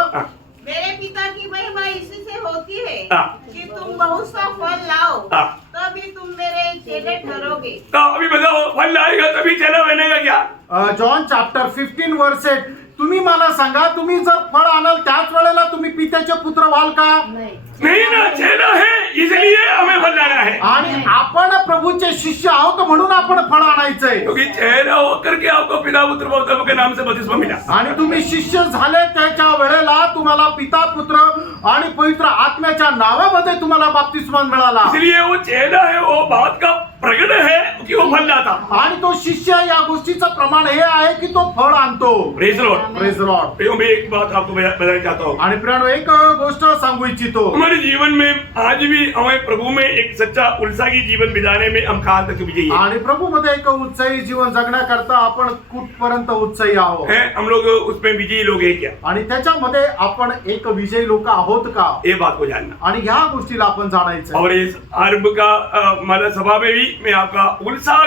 मेरे पिता की महिमा इसी से होती है हाँ। कि तुम बहुत सा फल लाओ, हाँ। तभी तुम मेरे चेले ठहरोगे। तो अभी बताओ, फल लाएगा तभी चेला बनेगा क्या? जॉन चॅप्टर 15 वर्स 8, तू तुम्ही मला सांगा, तुम्ही जर फळ आणाल त्याच वेळेला तुम्ही पित्याचे पुत्र व्हाल का? नहीं ना, चेला है इसलिए हमें फल लाना है, आणि आपण प्रभूचे शिष्य आहोत म्हणून आपण फळ आणायचंय. क्योंकि चेला होकर के आपको पिता पुत्र पवित्र के नाम से बपतिस्मा मिला. आणि तुम्ही शिष्य झाले त्याच्या वेळेला तुम्हाला पिता पुत्र आणि पवित्र आत्म्याच्या नावामध्ये तुम्हाला बाप्तिस्मा मिळाला. इसलिए वो चेला है, वो बात का प्रकट है कि वो फल लाता. आणि तो शिष्य या गोष्टीचं प्रमाण हे आहे की तो फळ आणतो. Praise Lord. Praise Lord. प्रियो, मैं एक बात आपको बताना चाहता हूँ. आणि प्रियानो, एक गोष्ट सांगू इच्छितो. हमारे जीवन में आज भी हमें प्रभु में एक सच्चा उत्साही जीवन बिताने में हम कहाँ तक विजयी हैं. आणि प्रभु मध्ये एक उत्साही जीवन जगण्याकरता आपण कुठपर्यंत उत्साही आहोत, हैं हम लोग उसमें विजयी लोग हैं क्या? आणि त्याच्यामध्ये आपण एक विजयी लोक आहोत का, ये बात को जानना. आणि ह्या गोष्टीला आपण जाणायचं. और इस आरंभ का माला सभा में भी मैं आपका उत्साह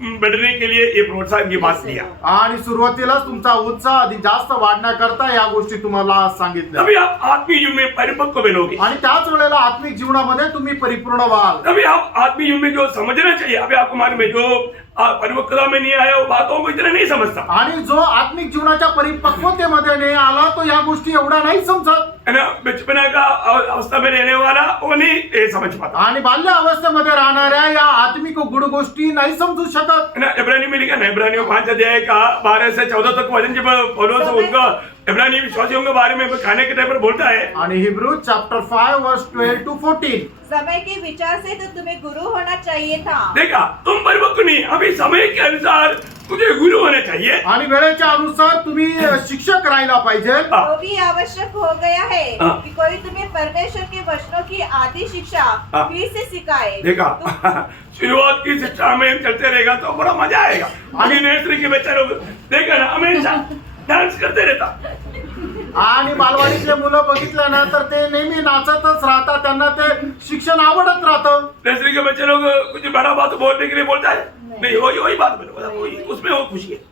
बढ़ने के लिए ये प्रोत्साहन की बात दिया. आणि सुरुवातीलाच तुमचा उत्साह अधिक जास्त वाढण्याकरता या गोष्टी तुम्हाला सांगितल्या. तभी आप आत्मीय जीवन में परिपक्व बनोगे. आणि त्याच वेळेला आत्मिक जीवनामध्ये तुम्ही परिपूर्ण व्हाल. तभी आप आत्मीय जीवन में जो समझना चाहिए, अभी आपको मालूम है जो परिपक्वता में नहीं आया वो बातों को इतना नहीं समझता आणि जो आत्मिक जीवनाच्या परिपक्वतेमध्ये नाही आला तो या गोष्टी एवढा नाही समजत. है ना. बचपना का अवस्था में रहने वाला वो नहीं ये समझ पाता. आणि बाल्य अवस्थेमध्ये राहणाऱ्या या आत्मिक गुण गोष्टी नाही समजू शकत. है ना. इब्रानी में लिखा ना, इब्रानियों 5 अध्याय का 12 से 14 तक वचन जब पौलुस उनका इब्रानी विश्वासियों के बारे में खाने के टाइम पर बोलता है. आणि हिब्रू चैप्टर 5 वर्स 12 to 14. समय के विचार से तो तुम्हें गुरु होना चाहिए था. देखा, तुम परिपक्व नहीं, अभी समय के अनुसार तुझे गुरु होना चाहिए. आणि वेळेच्या अनुसार तुम्ही शिक्षक राहायला पाहिजे. हाँ. वो भी आवश्यक हो गया है हाँ. कि कोई तुम्हें परमेश्वर के वचनों की आदि शिक्षा हाँ. फिर से सिखाए. देखा, शुरुआत की शिक्षा में चलते रहेगा तो बड़ा मजा आएगा. अभी नर्सरी के बच्चे लोग देखा ना, हमेशा डांस करते रहता. आणि बालवाडीतले मुलं बघितलं ना तर ते नेहमी नाचतच राहतात, त्यांना ते शिक्षण आवडत राहतं. नर्सरी के बच्चे लोग कुछ बड़ा बात बोलने के लिए बोलता है, नहीं वही बात बोलो, उसमें वो खुशी है.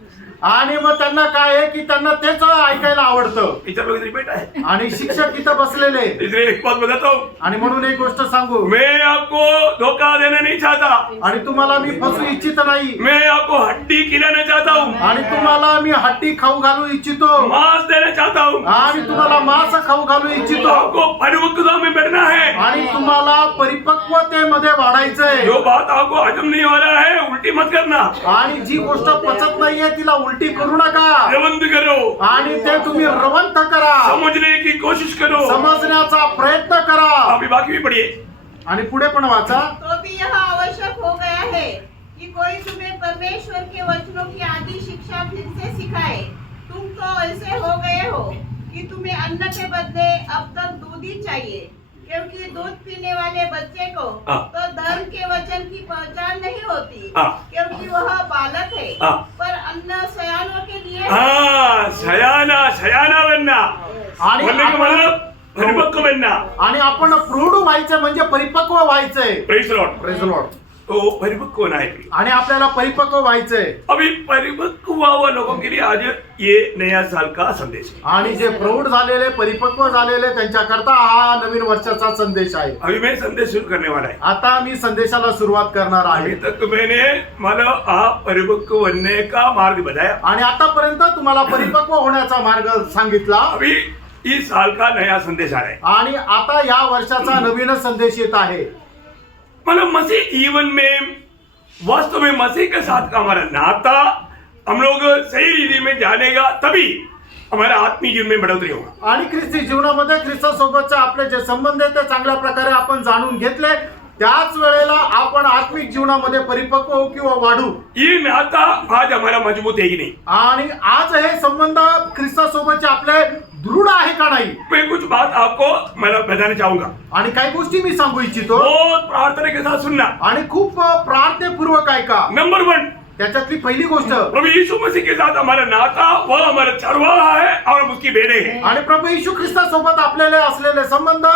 आणि मग त्यांना काय आहे की त्यांना तेच ऐकायला आवडतं. टीचर लोग इधर बैठा है. आणि शिक्षक इथं बसलेले. इसलिए एक बात बताता हूँ, आणि म्हणून एक गोष्ट सांगू, मैं आपको धोखा देना नहीं चाहता. आणि तुम्हाला मी फसू इच्छित नाही. मैं आपको हड्डी खिलाना चाहता हूँ, आणि तुम्हाला मी हड्डी खाऊ घालू इच्छितो. मांस देना चाहता हूँ. आणि तुम्हाला मांस खाऊ घालू तो इच्छितो. आपको परिपक्वता में बढ़ना है. आणि तुम्हाला परिपक्वतेमध्ये वाढायचंय. जो बात आपको हजम नहीं हो रहा है उल्टी मत करना. आणि जी गोष्ट पचत नाहीये तिला उलटी करू नका. रवंत करो, आणि ते तुम्ही रवंत करा, समझने की कोशिश करो. समजण्याचा प्रयत्न करा. अभी बाकी भी पढ़िए. आणि पुढे पण वाचा. तो भी यह आवश्यक हो गया है कि कोई तुम्हें परमेश्वर के वचनों की आदि शिक्षा फिर से सिखाए. तुम तो ऐसे हो गए हो कि तुम्हें अन्न के बदले अब तक दूध ही चाहिए, क्योंकि दूध पीने वाले बच्चे को हाँ. तो धर्म के वचन की पहचान नहीं होती, हाँ. क्योंकि वह बालक है. हाँ. पर अन्न सयानों के लिए है. हाँ, शयाना बनना. आणि बनने का मतलब परिपक्व बनना. आणि आपण प्रौढ व्हायचं म्हणजे परिपक्व व्हायचंय. Praise Lord. Praise Lord. तो परिपक्व होना है. आणि आपल्याला परिपक्व व्हायचंय. अभी परिपक्व हुआ लोगों के लिए आज ये नया साल का संदेश है. आणि जे प्रौढ झालेले परिपक्व झालेले त्यांच्याकरता हा नवीन वर्षाचा संदेश आहे. अभी मैं संदेश शुरू करने वाला है. आता मी संदेशाला सुरुवात करणार अभी आहे. तक मैंने मला परिपक्व बनने का मार्ग बताया. आणि आतापर्यंत तुम्हाला परिपक्व होण्याचा मार्ग सांगितला. अभी इस साल का नया संदेश आ रहा है. आणि आता या वर्षाचा नवीन संदेश येत आहे. मतलब मसीह जीवन में वास्तव में मसीह के साथ का हमारा नाता हम लोग सही रीति में जानेगा, तभी हमारा आत्मीय जीवन में बढ़ोतरी होगा. आणि ख्रिस्ती जीवनामध्ये ख्रिस्तासोबतचे आपले जे संबंध आहेत ते चांगल्या प्रकारे आपण जाणून घेतले, त्याच वेळेला आपण आत्मिक जीवनामध्ये परिपक्व होऊ किंवा वाढू. ये नाता आज हमारा मजबूत है कि नहीं? आणि आज हे संबंध ख्रिस्तासोबतचे आपले दृढ आहे का नाही. मैं कुछ बात आपको मैं बताना चाहूंगा. आणि काही गोष्टी मी सांगू इच्छितो. बहुत प्रार्थना के साथ सुनना. आणि खूप प्रार्थनेपूर्वक ऐका. नंबर 1, त्याच्यातली पहिली गोष्ट, प्रभु यीशु मसीह के साथ हमारा नाता वह हमारा चरवाहा है और हम उसकी भेड़े हैं. आणि प्रभू येशू ख्रिस्तासोबत आपल्याला असलेले संबंध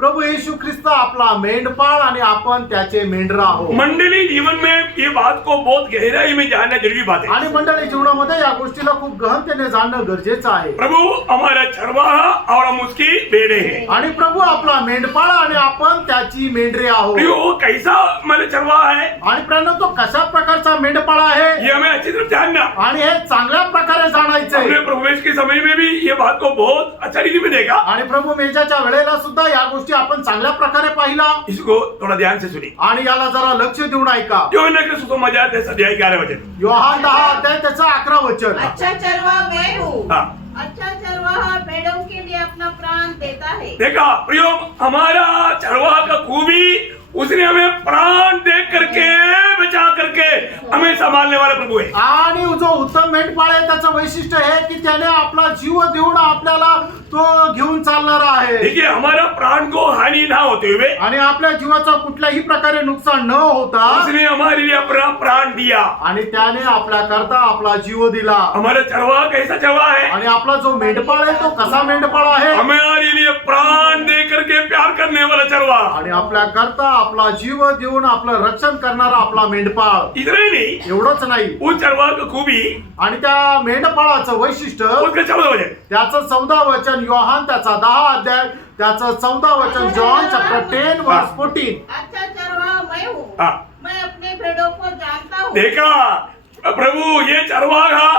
प्रभु यीशु ख्रिस्त आपला मेंढपाळ आणि आपण त्याचे मेंढरा आहोत. मंडली जीवन में ये बात को बहुत गहराई में जानना जरूरी बात है. आणि मंडळी जीवनामध्ये या गोष्टीला खूप गहनतेने जाणणं गरजेचं आहे. प्रभु हमारा चरवाहा और हम उसकी भेड़े हैं. आणि प्रभु आपला मेंढपाळ आणि आपण त्याची मेंढरे आहोत. प्रियो कैसा हमारा चरवाहा है आणि प्रियांनो, तो कशा प्रकारचा मेंढपाळ आहे ये हमें अच्छी तरह जानना. आणि हे चांगल्या प्रकारे जाणायचंय. अपने प्रवेश के समय में भी ये बात को बहुत अच्छा रीति में देखा. आणि प्रभु मेजाच्या वेळेला सुद्धा या गोष्टी आपण चांगल्या प्रकारे पाहिला. इसको थोड़ा ध्यान से सुनिए. आणि याला जरा लक्ष देऊन ऐका. योहन्ना के सुसमाचार 10 अध्याय 11 वचन. योहान 10 अध्याय त्याचं 11 वचन. अच्छा चरवाहा मैं हूँ। हाँ. अच्छा चरवाहा भेड़ों के लिए अपना प्राण देता है। देखा प्रियो, हमारा चरवाहा का खूबी उसने हमें प्राण दे करके बचा करके हमें संभालने वाला प्रभु है. आणि जो उत्तम मेंढपाळ आहे त्याचं वैशिष्ट्य आहे की त्याने आपला जीव देऊन आपल्याला तो घेऊन चालणारा आहे. देखिए, हमारा प्राण को हानि ना होते हुए आणि आपल्या जीवाचं कुठल्याही प्रकारे नुकसान न होता उसने हमारे लिए अपना प्राण दिया. आणि त्याने आपल्या करता आपला जीव दिला. हमारा चरवाहा कैसा चरवाहा है? आणि आपला जो मेंढपाळ आहे तो कसा मेंढपाळ आहे? हमारे लिए प्राण दे करके प्यार करने वाला चरवाहा. आणि आपल्या करता आपला जीव देऊन आपलं रक्षण करणारा आपला मेंढपाळ. इतना ही नहीं, एवढंच नाही, उस चरवाहा का खूबी आणि त्या मेंढपाळाचं वैशिष्ट्य उसका 14 वचन. त्याचं 14 वचन योहान त्याचा 10 अध्याय त्याचं 14 वचन जॉन चॅप्टर 10 वर्स 14. अच्छा चरवाहा मैं हूँ। हाँ. मैं अपने भेड़ों को जानता हूँ। देखा प्रभु, ये चरवाहा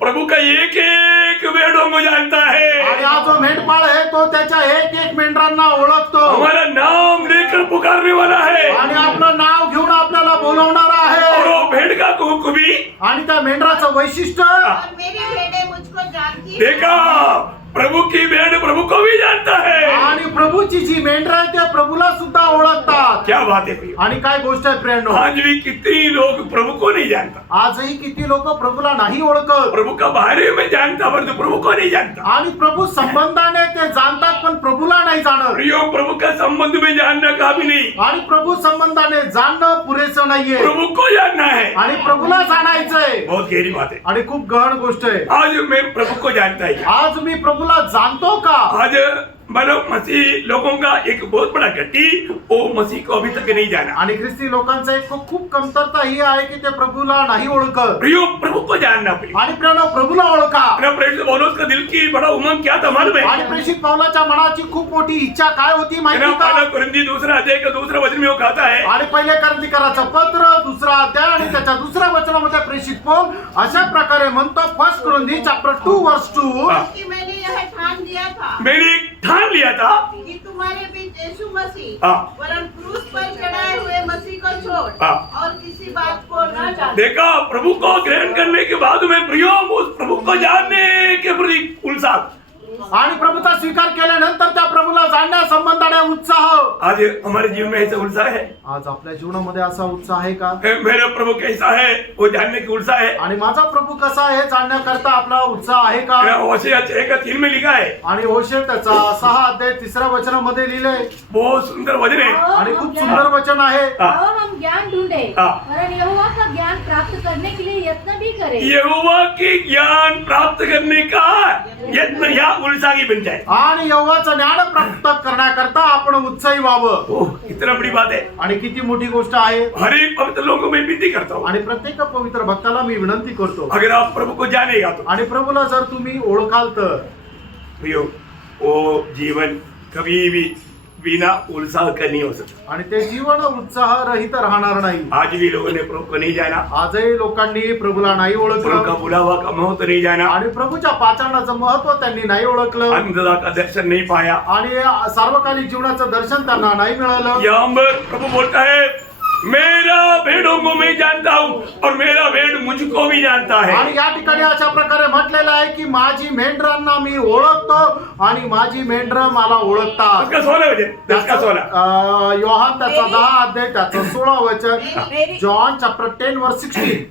प्रभु का एक एक भेड़ों को जानता आणि है. हा जो मेंढपाळ आहे तो त्याच्या एक एक मेंढरांना ओळखतो हमारा नाम लेकर पुकारने वाला है. आणि आपलं नाव घेऊन आपल्याला बोलवणारा और आहे. वो भेड़ का खूबी आणि त्या मेंढराचं वैशिष्ट्य और मेरी भेड़ें मुझको जानती हैं। देखा, प्रभु की भेड़ प्रभु को भी जानता है. आणि प्रभूची जी मेंढर आहे ते प्रभूला सुद्धा ओळखतात. क्या बात है प्रियो. आणि काय गोष्ट आहे प्रियांनो, आज भी कितनी लोग प्रभु को नहीं जानता. आजही किती लोक प्रभूला नाही ओळखत. प्रभु का बारे में जानता परंतु प्रभु को नहीं जानता. आणि प्रभू संबंधाने ते जाणतात पण प्रभूला नाही जाणत. प्रियो, प्रभु का संबंध में जानना काफी नहीं, आणि प्रभू संबंधाने जाणणं पुरेसं नाहीये. प्रभु को जानना है. आणि प्रभूला जाणायचंय. बहुत गहरी बात है. आणि खूप गहन गोष्ट आहे. आज मैं प्रभु को जानता ही. आज मी प्रभूला जाणतो का? आज मतलब मसीह लोगों का एक बहुत बड़ा घटी वो मसीह को अभी तक नहीं जाना. आणि ख्रिस्ती लोकांचं एक खूप कमतरता ही आहे की ते प्रभूला नाही ओळखत. प्रियो, प्रभु को जानना प्रियो. आणि प्रियांनो, प्रभूला ओळखा. अपना प्रेरित पौलुस का दिल की बड़ा उमंग क्या था मालूम है? आणि प्रेषित पौलाच्या मनाची खूप मोठी इच्छा काय होती माहिती का? पहला कुरिन्थी 2 अध्याय का 2 वचन में वो कहता है, आणि पहिले करंथीकराचं पत्र 2 अध्याय आणि त्याच्या 2 वचनामध्ये प्रेषित पौल अशा प्रकारे म्हणतो, 1 कुरिन्थी चॅप्टर 2 वर्स 2 कि मैंने यह ठान दिया था मैंने ठान लिया था कि तुम्हारे बीच यीशु मसीह हाँ. वरन क्रूस पर चढ़ाए हुए मसीह को छोड़ हाँ. और किसी बात को न जान। देखा, प्रभु को ग्रहण करने के बाद में प्रियो उस प्रभु को जानने के प्रति उत्साह. आणि प्रभूचा स्वीकार केल्यानंतर त्या प्रभूला जाणण्या संबंधाने उत्साह. आज हमारे जीवन में ऐसा उत्साह है. आज आपल्या जीवनामध्ये असा उत्साह आहे का? मेरा प्रभु कैसा है वो जानने की उत्साह है. आणि माझा प्रभू कसा आहे जाणण्याकरता आपला उत्साह आहे का? होशेया 6:3 में लिखा है. आणि होशे त्याचा 6 अध्याय 3 वचनामध्ये लिहिलंय. बहुत सुंदर वचन है. आओ आणि हम खूप ज्ञान- सुंदर वचन आहे. आओ हम ज्ञान ढूंढे हाँ. वरन यहोवा का ज्ञान प्राप्त करने के लिए यत्न भी करें। यहोवा की ज्ञान प्राप्त करने का यत्न या उत्साह की बन जाए. आणि यहोवाचं ज्ञान प्राप्त करण्याकरता आपण उत्साही व्हावं. ओह, इतना बड़ी बात है. आणि किती मोठी गोष्ट आहे. हर एक पवित्र लोगों को मैं विनती करता हूँ, आणि प्रत्येक पवित्र भक्ताला मी विनंती करतो, अगर आप प्रभु को जानेगा तो आणि प्रभूला जर तुम्ही ओळखाल तर प्रियो, वो जीवन कभी भी बिना उत्साह का नहीं हो सकता. आणि ते जीवन उत्साह रहित राहणार नाही. आज भी लोगों ने प्रभु को नहीं जाना, आजही लोकांनी प्रभूला नाही प्रभु का ओळखलं बुलावा का महत्व नहीं जाना, आणि प्रभूच्या पाचारणाचं महत्व त्यांनी नाही ओळखलं अंधता का दर्शन नहीं पाया. आणि सार्वकालिक जीवनाचं दर्शन त्यांना नाही मिळालं. यहाँ पर प्रभु बोलता है, मेरा भेड़ों को मैं जानता हूँ और मेरा भेड़ मुझको भी जानता है. आणि या ठिकाणी अशा प्रकारे म्हटलेलं आहे की माझी मेंढरांना मी ओळखतो आणि माझी मेंढर मला ओळखतात. उसका 16 वचन, 16. योहान त्याचा 10 अध्याय त्याचं 16 वचन जॉन चॅप्टर 10 वर्स 16.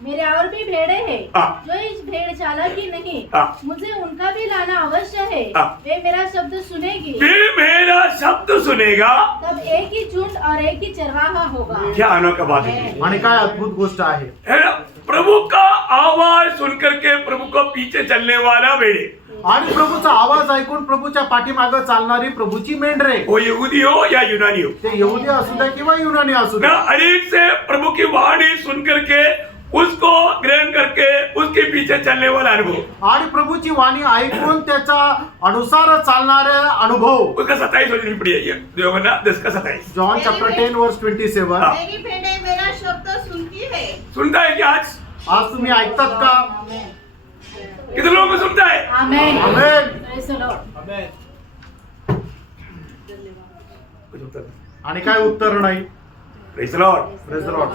मेरे और भी भेड़े हैं हाँ. जो इस भेड़ चालक की नहीं, हाँ. मुझे उनका भी लाना अवश्य है। हाँ. वे मेरा शब्द सुनेगी, वे मेरा शब्द सुनेगा. तब एक ही झुंड और एक ही चरवाहा होगा। क्या अनोखा बात है. आणि काय अद्भुत गोष्ट आहे. है ना? प्रभु का आवाज सुन करके प्रभु को पीछे चलने वाला भेड़े. आणि प्रभूचा आवाज ऐकून प्रभूच्या पाठीमागे चालणारी प्रभूची मेंढरे, वो यहूदी हो या यूनानी हो, ते यहुदी असू द्या किंवा युनानी असू ना द्या, अनेक से प्रभु की वाणी सुन करके उसको ग्रहण करके उसके पीछे चलने वाला अनुभव, आणि प्रभूची वाणी ऐकून त्याच्या अनुसार चालणारे अनुभव. उसका 27 वचन में पढ़िए, योहन्ना 10 का 27. जॉन चॅप्टर 10 वर्स 27. हाँ. मेरी भेड़ें मेरा शब्द सुनती है. सुनता है क्या आज? आज तुम्ही ऐकतात का? कितने लोगों को सुनता है? आमेन. आमेन. Praise the Lord. कुछ उत्तर नहीं. आणि काय उत्तर नाही. Praise the Lord. Praise the Lord.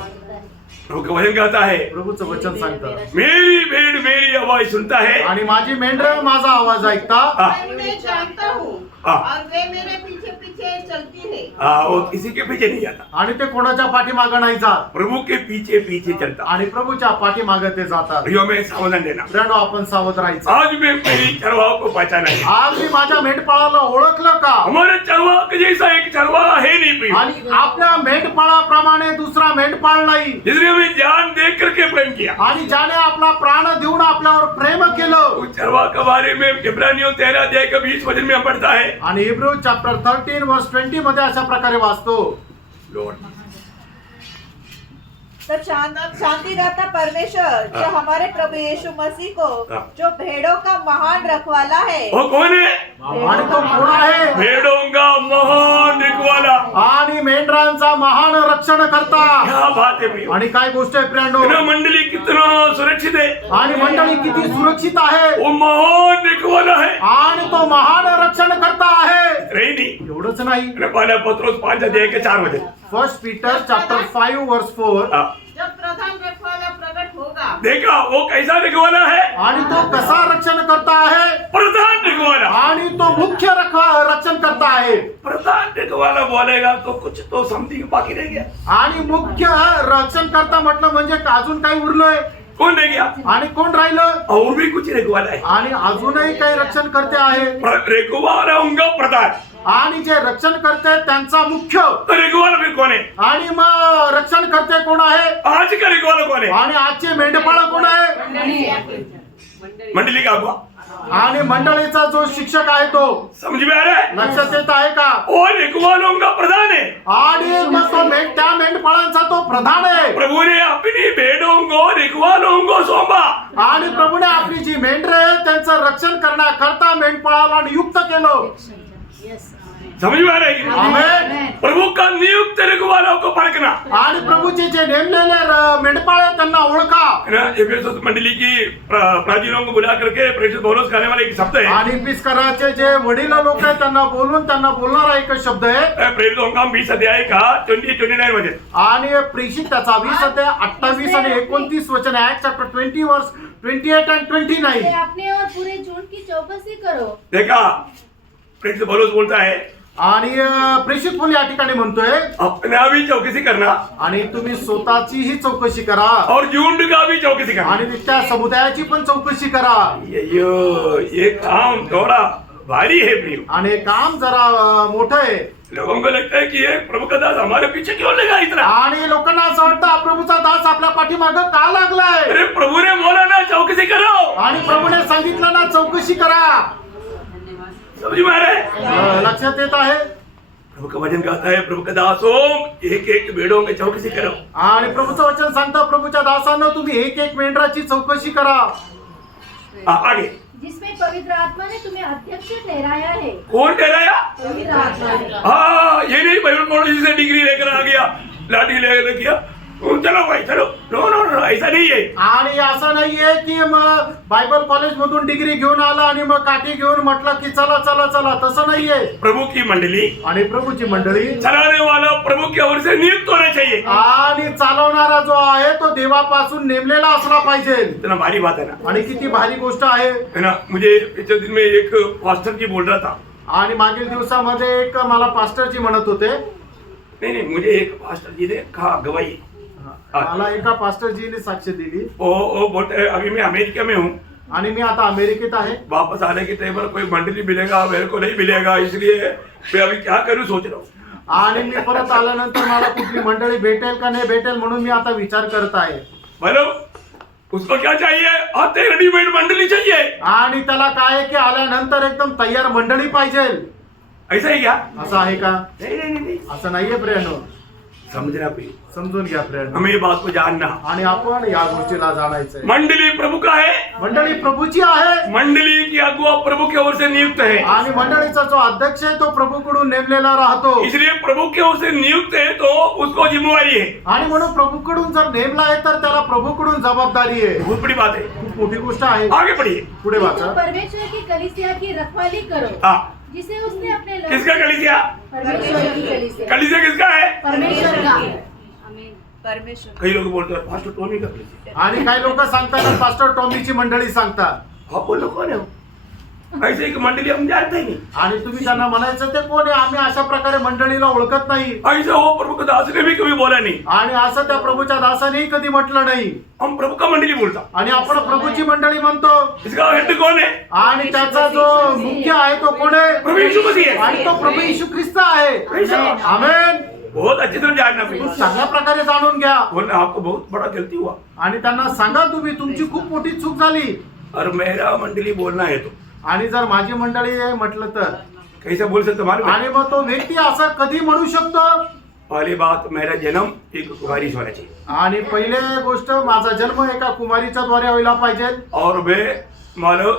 प्रभु का वचन कहता है, प्रभूचं वचन सांगतं, मेरी भेड़ मेरी आवाज सुनता है. आणि माझी मेंढरे माझा आवाज ऐकता. हाँ. मैं उन्हें जानता हूँ हाँ. और वे मेरे पीछे पीछे चलती है. वो किसी के पीछे नहीं जाता, आणि ते कोणाच्या पाठीमागे नाही जात, प्रभु के पीछे पीछे चलता. आणि प्रभूच्या पाठीमागे ते जातात. प्रियो में सावधान देना. मित्रांनो, आपण सावध राहायचं. आज मैं मेरी चरवाह को पहचाना है. आज मी माझ्या मेंढपाळाला ओळखलं का? हमारे चरवाह के जैसा एक चरवाह है नहीं प्रियो, आणि आपल्या मेंढपाळाप्रमाणे दुसरा मेंढपाळ नाही, जिसने हमें जान दे करके प्रेम किया. आणि ज्याने आपला प्राण देऊन आपल्यावर प्रेम केलं. उस चरवाह के बारे में इब्रानियों 13 अध्याय के 20 वचन में हम पढ़ता है. आणि हिब्रू चॅप्टर 13 वर्स 20 मध्ये अशा प्रकारे वाचतो, लॉर्ड तो शांतिदाता परमेश्वर जो हाँ. हमारे प्रभु यीशु मसीह को हाँ. जो भेड़ों का महान रखवाला है, वो कौन है? आणि तो कोण आहे? भेड़ों का महान रखवाला. आणि मेंढरांचा महान रक्षण करता. क्या बात है प्रियो. आणि काय गोष्ट आहे प्रियांनो? इतना मंडली कितना सुरक्षित है. आणि मंडळी किती सुरक्षित आहे, वो महान रखवाला है. आणि तो महान रक्षण करता आहे. रही नहीं. एवढंच नाही, पहला पत्रोस 5 अध्याय के 4 वचन. फर्स्ट पीटर चॅप्टर 5 वर्स 4. हाँ. जब प्रधान रखवाला प्रकट होगा देखा वो कैसा रखवाला है? आणि तो कसा रक्षण करता आहे, प्रधान रखवाला. आणि तो मुख्य रक्षण करता आहे. प्रधान रखवाला बोलेगा तो कुछ तो समथिंग बाकी रह गया. आणि मुख्य रक्षण करता म्हटलं म्हणजे अजून काही उरलंय, कौन रह गया? आणि कोण राहिलं? और भी कुछ रखवाला है. आणि अजूनही काही रक्षण करते आहे. रखवाला उनका प्रधान. आणि जे रक्षण करते त्यांचा मुख्य. तो रखवाला फिर कौन है? आणि मग रक्षण करते कोण आहे? आज का रखवाला कौन है? आणि आजचे मेंढपाळ कोण आहे? मंडली का अगुआ. आणि मंडळीचा जो शिक्षक आहे तो. समझ में आ रहा है? लक्षात येत आहे का? वो रखवालों का प्रधान है. आणि मग तो त्या मेंढपाळांचा तो प्रधान आहे. प्रभु ने अपनी भेड़ों को रखवालों को सौंपा. आणि प्रभूने आपली जी मेंढरे आहे त्यांचं रक्षण करण्याकरता मेंढपाळाला नियुक्त केलं. Yes. समझ में आ रहा है कि नहीं? आमेन. प्रभु का नियुक्त रखवालों को परखना. आणि प्रभूचे जे नेमलेले मेंढपाळ आहेत त्यांना ओळखा. है ना, एफेसुस मंडली की प्राचीनों को बुला करके प्रेषित पौलुस कहने वाला एक शब्द है. आणि पिस्कराचे जे वडील लोक आहेत त्यांना बोलून त्यांना बोलणारा एक शब्द आहे. प्रेरितों का 20 अध्याय का 20-29 वचन. आणि प्रेषित त्याचा 20 अध्याय 28 आणि 29 वचन आहे. चॅप्टर 20 वर्स 28 and 29. ते अपने और पूरे झुंड की चौकसी करो. देखा, प्रेरित पौलुस बोलता है आणि प्रेषित पौल या ठिकाणी म्हणतोय, अपना भी चौकसी करना आणि तुम्ही स्वतःचीही चौकशी करा, और झुंड का भी चौकसी करना. आणि त्या समुदायाची पण चौकशी करा. ये काम थोड़ा भारी है प्रियो. आणि हे काम जरा मोठं आहे. लोगों को लगता है कि ये प्रभु का दास हमारे पीछे क्यों लगा इतना. आणि लोकांना असं वाटतं हा प्रभूचा दास आपल्या पाठीमागं का लागलाय. अरे प्रभु ने बोला ना चौकसी करो. आणि प्रभूने सांगितलं ना चौकशी करा. समझ में आ रहा है? लक्षात येत आहे. प्रभु का वचन कहता है, प्रभु का दासों एक एक भेड़ों की चौकसी करो. आणि प्रभूचं वचन सांगतं, प्रभूच्या दासांनो तुम्ही एक एक मेंढराची चौकशी करा. आगे. जिसमें पवित्र आत्मा ने तुम्हें अध्यक्ष ठहराया है. कौन ठहराया? पवित्र आत्मा ने. हाँ, ये नहीं बाइबल कॉलेज से डिग्री लेकर आ गया, लाठी लेकर किया, चलो भाई चलो. नो नो नो, ऐसा नहीं है. आणि असं नाहीये की मग बायबल कॉलेज मधून डिग्री घेऊन आला आणि मग काठी घेऊन म्हटलं की चला चला चला, तसं नाहीये. प्रभु की मंडली, आणि प्रभूची मंडळी, चलाने वाला प्रभु की ओर से नियुक्त होना चाहिए. आणि चालवणारा जो आहे तो देवापासून नेमलेला असला पाहिजे. इतना भारी बात है ना. आणि किती भारी गोष्ट आहे. है ना, मुझे पिछले दिन में एक पास्टर जी बोल रहा था. आणि मागील दिवसामध्ये एक मला पास्टरजी म्हणत होते. नहीं नहीं, मुझे एक पास्टर जी ने कहा गवाही. मला एका पास्टरजीने साक्ष दिली. वो बोलते अभी मैं अमेरिका में हूँ, आणि मी आता अमेरिकेत आहे. वापस आने के टाइम पर कोई मंडली मिलेगा, मेरे को नहीं मिलेगा, इसलिए मैं अभी क्या करूँ सोच रहा हूँ. आणि मी परत आल्यानंतर मला कुठली मंडळी भेटेल का नाही भेटेल म्हणून मी आता विचार करत आहे. बोलो. उसको क्या चाहिए? आते रेडीमेड मंडली चाहिए। आणि त्याला काय आहे की आल्यानंतर एकदम तयार मंडळी पाहिजे. ऐसा ही क्या? असं आहे का? नहीं, असं नाहीये फ्रेंड. समझना प्रिय, समजून घ्या फ्रेंड. हमें ये बात को जानना। आणि आपण या गोष्टीला जाणायचंय. मंडली प्रभु का है, मंडळी प्रभूची आहे मंडली की अगुआ प्रभु की ओर से नियुक्त है, आणि मंडळीचा जो अध्यक्ष आहे तो प्रभूकडून नेमलेला राहतो. इसलिए प्रभु की ओर से नियुक्त है तो उसको जिम्मेवारी है। आणि म्हणून प्रभूकडून जर नेमला आहे तर त्याला प्रभूकडून जबाबदारी आहे. बहुत बड़ी बात है। खूप मोठी गोष्ट आहे. आगे बढ़िए। पुढे तुम वाचा. परमेश्वर की कलीसिया की रखवाली करो, हाँ, जिसे उसने अपने लहू- किसका कलीसिया? परमेश्वर की कलीसिया, कलीसिया किसका है? परमेश्वर का। परमेश्वर कई लोग बोलते हैं पास्टर टोनी का कलीसिया। आणि काही लोक सांगतात पास्टर टॉमीची मंडळी सांगतात. आप बोलो कौन है वो? ऐसे एक मंडली हम जानते ही नहीं। आणि तुम्ही त्यांना म्हणायचं ते कोण आहे, आम्ही अशा प्रकारे मंडळीला ओळखत नाही. ऐसा वो प्रभु के दास ने भी कभी बोला नहीं। आणि असं त्या प्रभूच्या दासानेही कधी म्हटलं नाही. हम प्रभु का मंडली बोलता। आणि आपण प्रभूची मंडळी म्हणतो. इसका हेड कौन है? आणि त्याचा जो मुख्य आहे तो कोण आहे? प्रभु यीशु मसीह है। आणि तो प्रभू येशू ख्रिस्त आहे. आमेन. बहुत अच्छी तरह जानना खूप पड़ेगा। चांगल्या प्रकारे जाणून घ्या. वरना आपको बहुत बड़ा गलती हुआ। आणि त्यांना सांगा तुम्ही तुमची खूप मोठी चूक झाली. और मेरा मंडली बोलना है तो आणि जर माझी मंडळी आहे म्हटलं तर कैसे बोल सकते मालूम है? आणि मग तो व्यक्ती असं कधी म्हणू शकतो? पहली बात, मेरा जन्म एक कुमारी से होना चाहिए आणि पहिले गोष्ट माझा जन्म एका कुमारीच्या द्वारे व्हायला पाहिजे. और वे मानो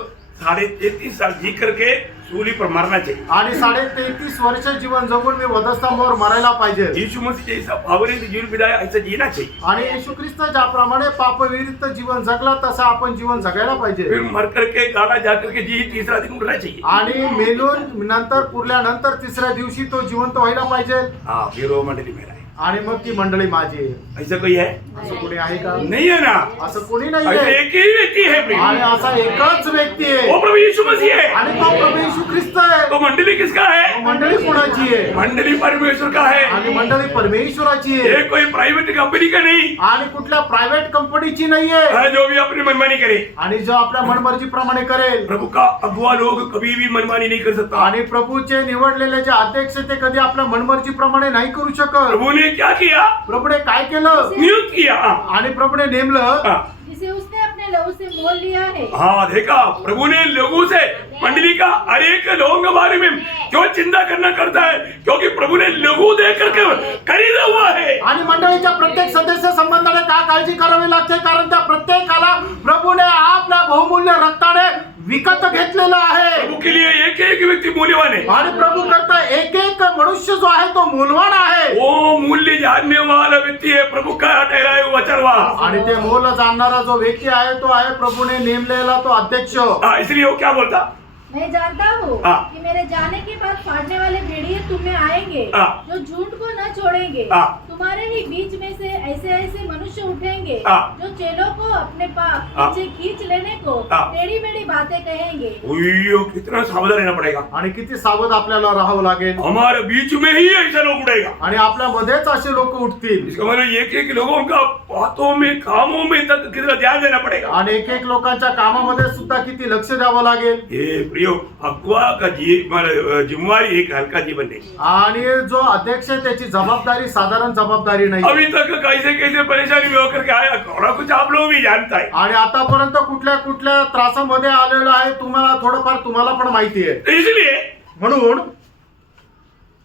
33.5 साल जी करके सूली पर मरना चाहिए। आणि 33.5 वर्ष जीवन जगून मी वधस्तंभावर मरायला पाहिजे. यीशु मसीह जैसा पावरी जीवन बिताया ऐसा जीना चाहिए। आणि येशू ख्रिस्त ज्याप्रमाणे पापविरहित जीवन जगला तसं आपण जीवन जगायला पाहिजे. फिर मर करके गाड़ा जा करके जी तीसरा दिन उठना चाहिए। आणि मेलून नंतर पुरल्यानंतर तिसऱ्या दिवशी तो जिवंत व्हायला पाहिजे. हाँ, फिर वो मंडली मेरा है। आणि मग ती मंडळी माझी आहे. ऐसा कोई है? असं कोणी आहे का? नहीं है ना। असं कोणी ऐसा नाहीये. एक ही व्यक्ति है प्रिय। आणि असा एकच व्यक्ती वो आहे प्रभु यीशु मसीह है। आणि तो प्रभू येशू ख्रिस्त आहे. तो मंडली किसका है? मंडळी कोणाची आहे? मंडली परमेश्वर का है। आणि मंडळी परमेश्वराची आहे. ये कोई प्राइवेट कंपनी का नहीं आणि कुठल्या प्रायव्हेट कंपनीची नाहीये. है जो भी अपनी मनमानी करे। आणि जो आपल्या मनमर्जी प्रमाणे करेल. प्रभु का अगुआ लोग कभी भी मनमानी नहीं कर सकता। आणि प्रभूचे निवडलेले जे अध्यक्ष ते कधी आपल्या मनमर्जी प्रमाणे नाही करू शकत. प्रभु ने क्या किया? प्रभूने काय केलं? नियुक्त किया। आणि प्रभूने नेमलं. हाँ, जिसे उसने अपने लहू से मोल लिया है। हाँ, देखा प्रभु ने लोगों से मंडली का हर एक लोगों के बारे में क्यों चिंता करना करता है? क्योंकि प्रभु ने लोगों दे करके खरीदा हुआ है। आणि मंडळीच्या प्रत्येक सदस्य संबंधाने का काळजी करावी लागते? कारण त्या प्रत्येकाला प्रभूने आपल्या बहुमूल्य रक्ताने विकत घेतलेलं आहे. प्रभु के लिए एक एक व्यक्ति मूल्यवान है। आणि प्रभू करता एक एक मनुष्य जो आहे तो मूलवान आहे. वो मूल्य जानने वाला व्यक्ति है प्रभु का ठहराया हुआ चरवा। आणि ते मोल जाणणारा जो व्यक्ती आहे तो आहे प्रभूने नेमलेला तो अध्यक्ष. हाँ, इसलिए वो क्या बोलता? मैं जानता हूँ हाँ। कि मेरे जाने के बाद फाड़ने वाले भेड़िए तुम में आएंगे, हाँ। जो झूठ को न छोड़ेंगे। हाँ। तुम्हारे ही बीच में से ऐसे ऐसे मनुष्य उठेंगे हाँ। जो चेलों को अपने हाँ। पीछे खींच लेने को हाँ। टेढ़ी मेढ़ी बातें कहेंगे। उइयो, कितना सावधान रहना पड़ेगा। आणि किती सावध आपल्याला राहावं लागेल. हमारे बीच में ही ऐसा लोग उड़ेगा। आणि आपल्या मध्येच असे लोक उठतील. इसका मतलब एक एक लोगों का बातों में कामों में तक कितना ध्यान देना पड़ेगा। आणि एक एक लोकांच्या कामामध्ये सुद्धा किती लक्ष द्यावं लागेल. ये प्रियो, अगुआ का जिम्मेवारी एक हल्का जीवन नहीं। आणि जो अध्यक्ष आहे त्याची जबाबदारी साधारण जबाबदारी नाही. अभी तक कैसे कैसे परेशानी में होकर के आया, थोड़ा कुछ आप लोग भी जानता है। आणि आतापर्यंत कुठल्या कुठल्या त्रासामध्ये आलेलो आहे तुम्हाला थोडंफार तुम्हाला पण माहिती आहे. तो इसलिए म्हणून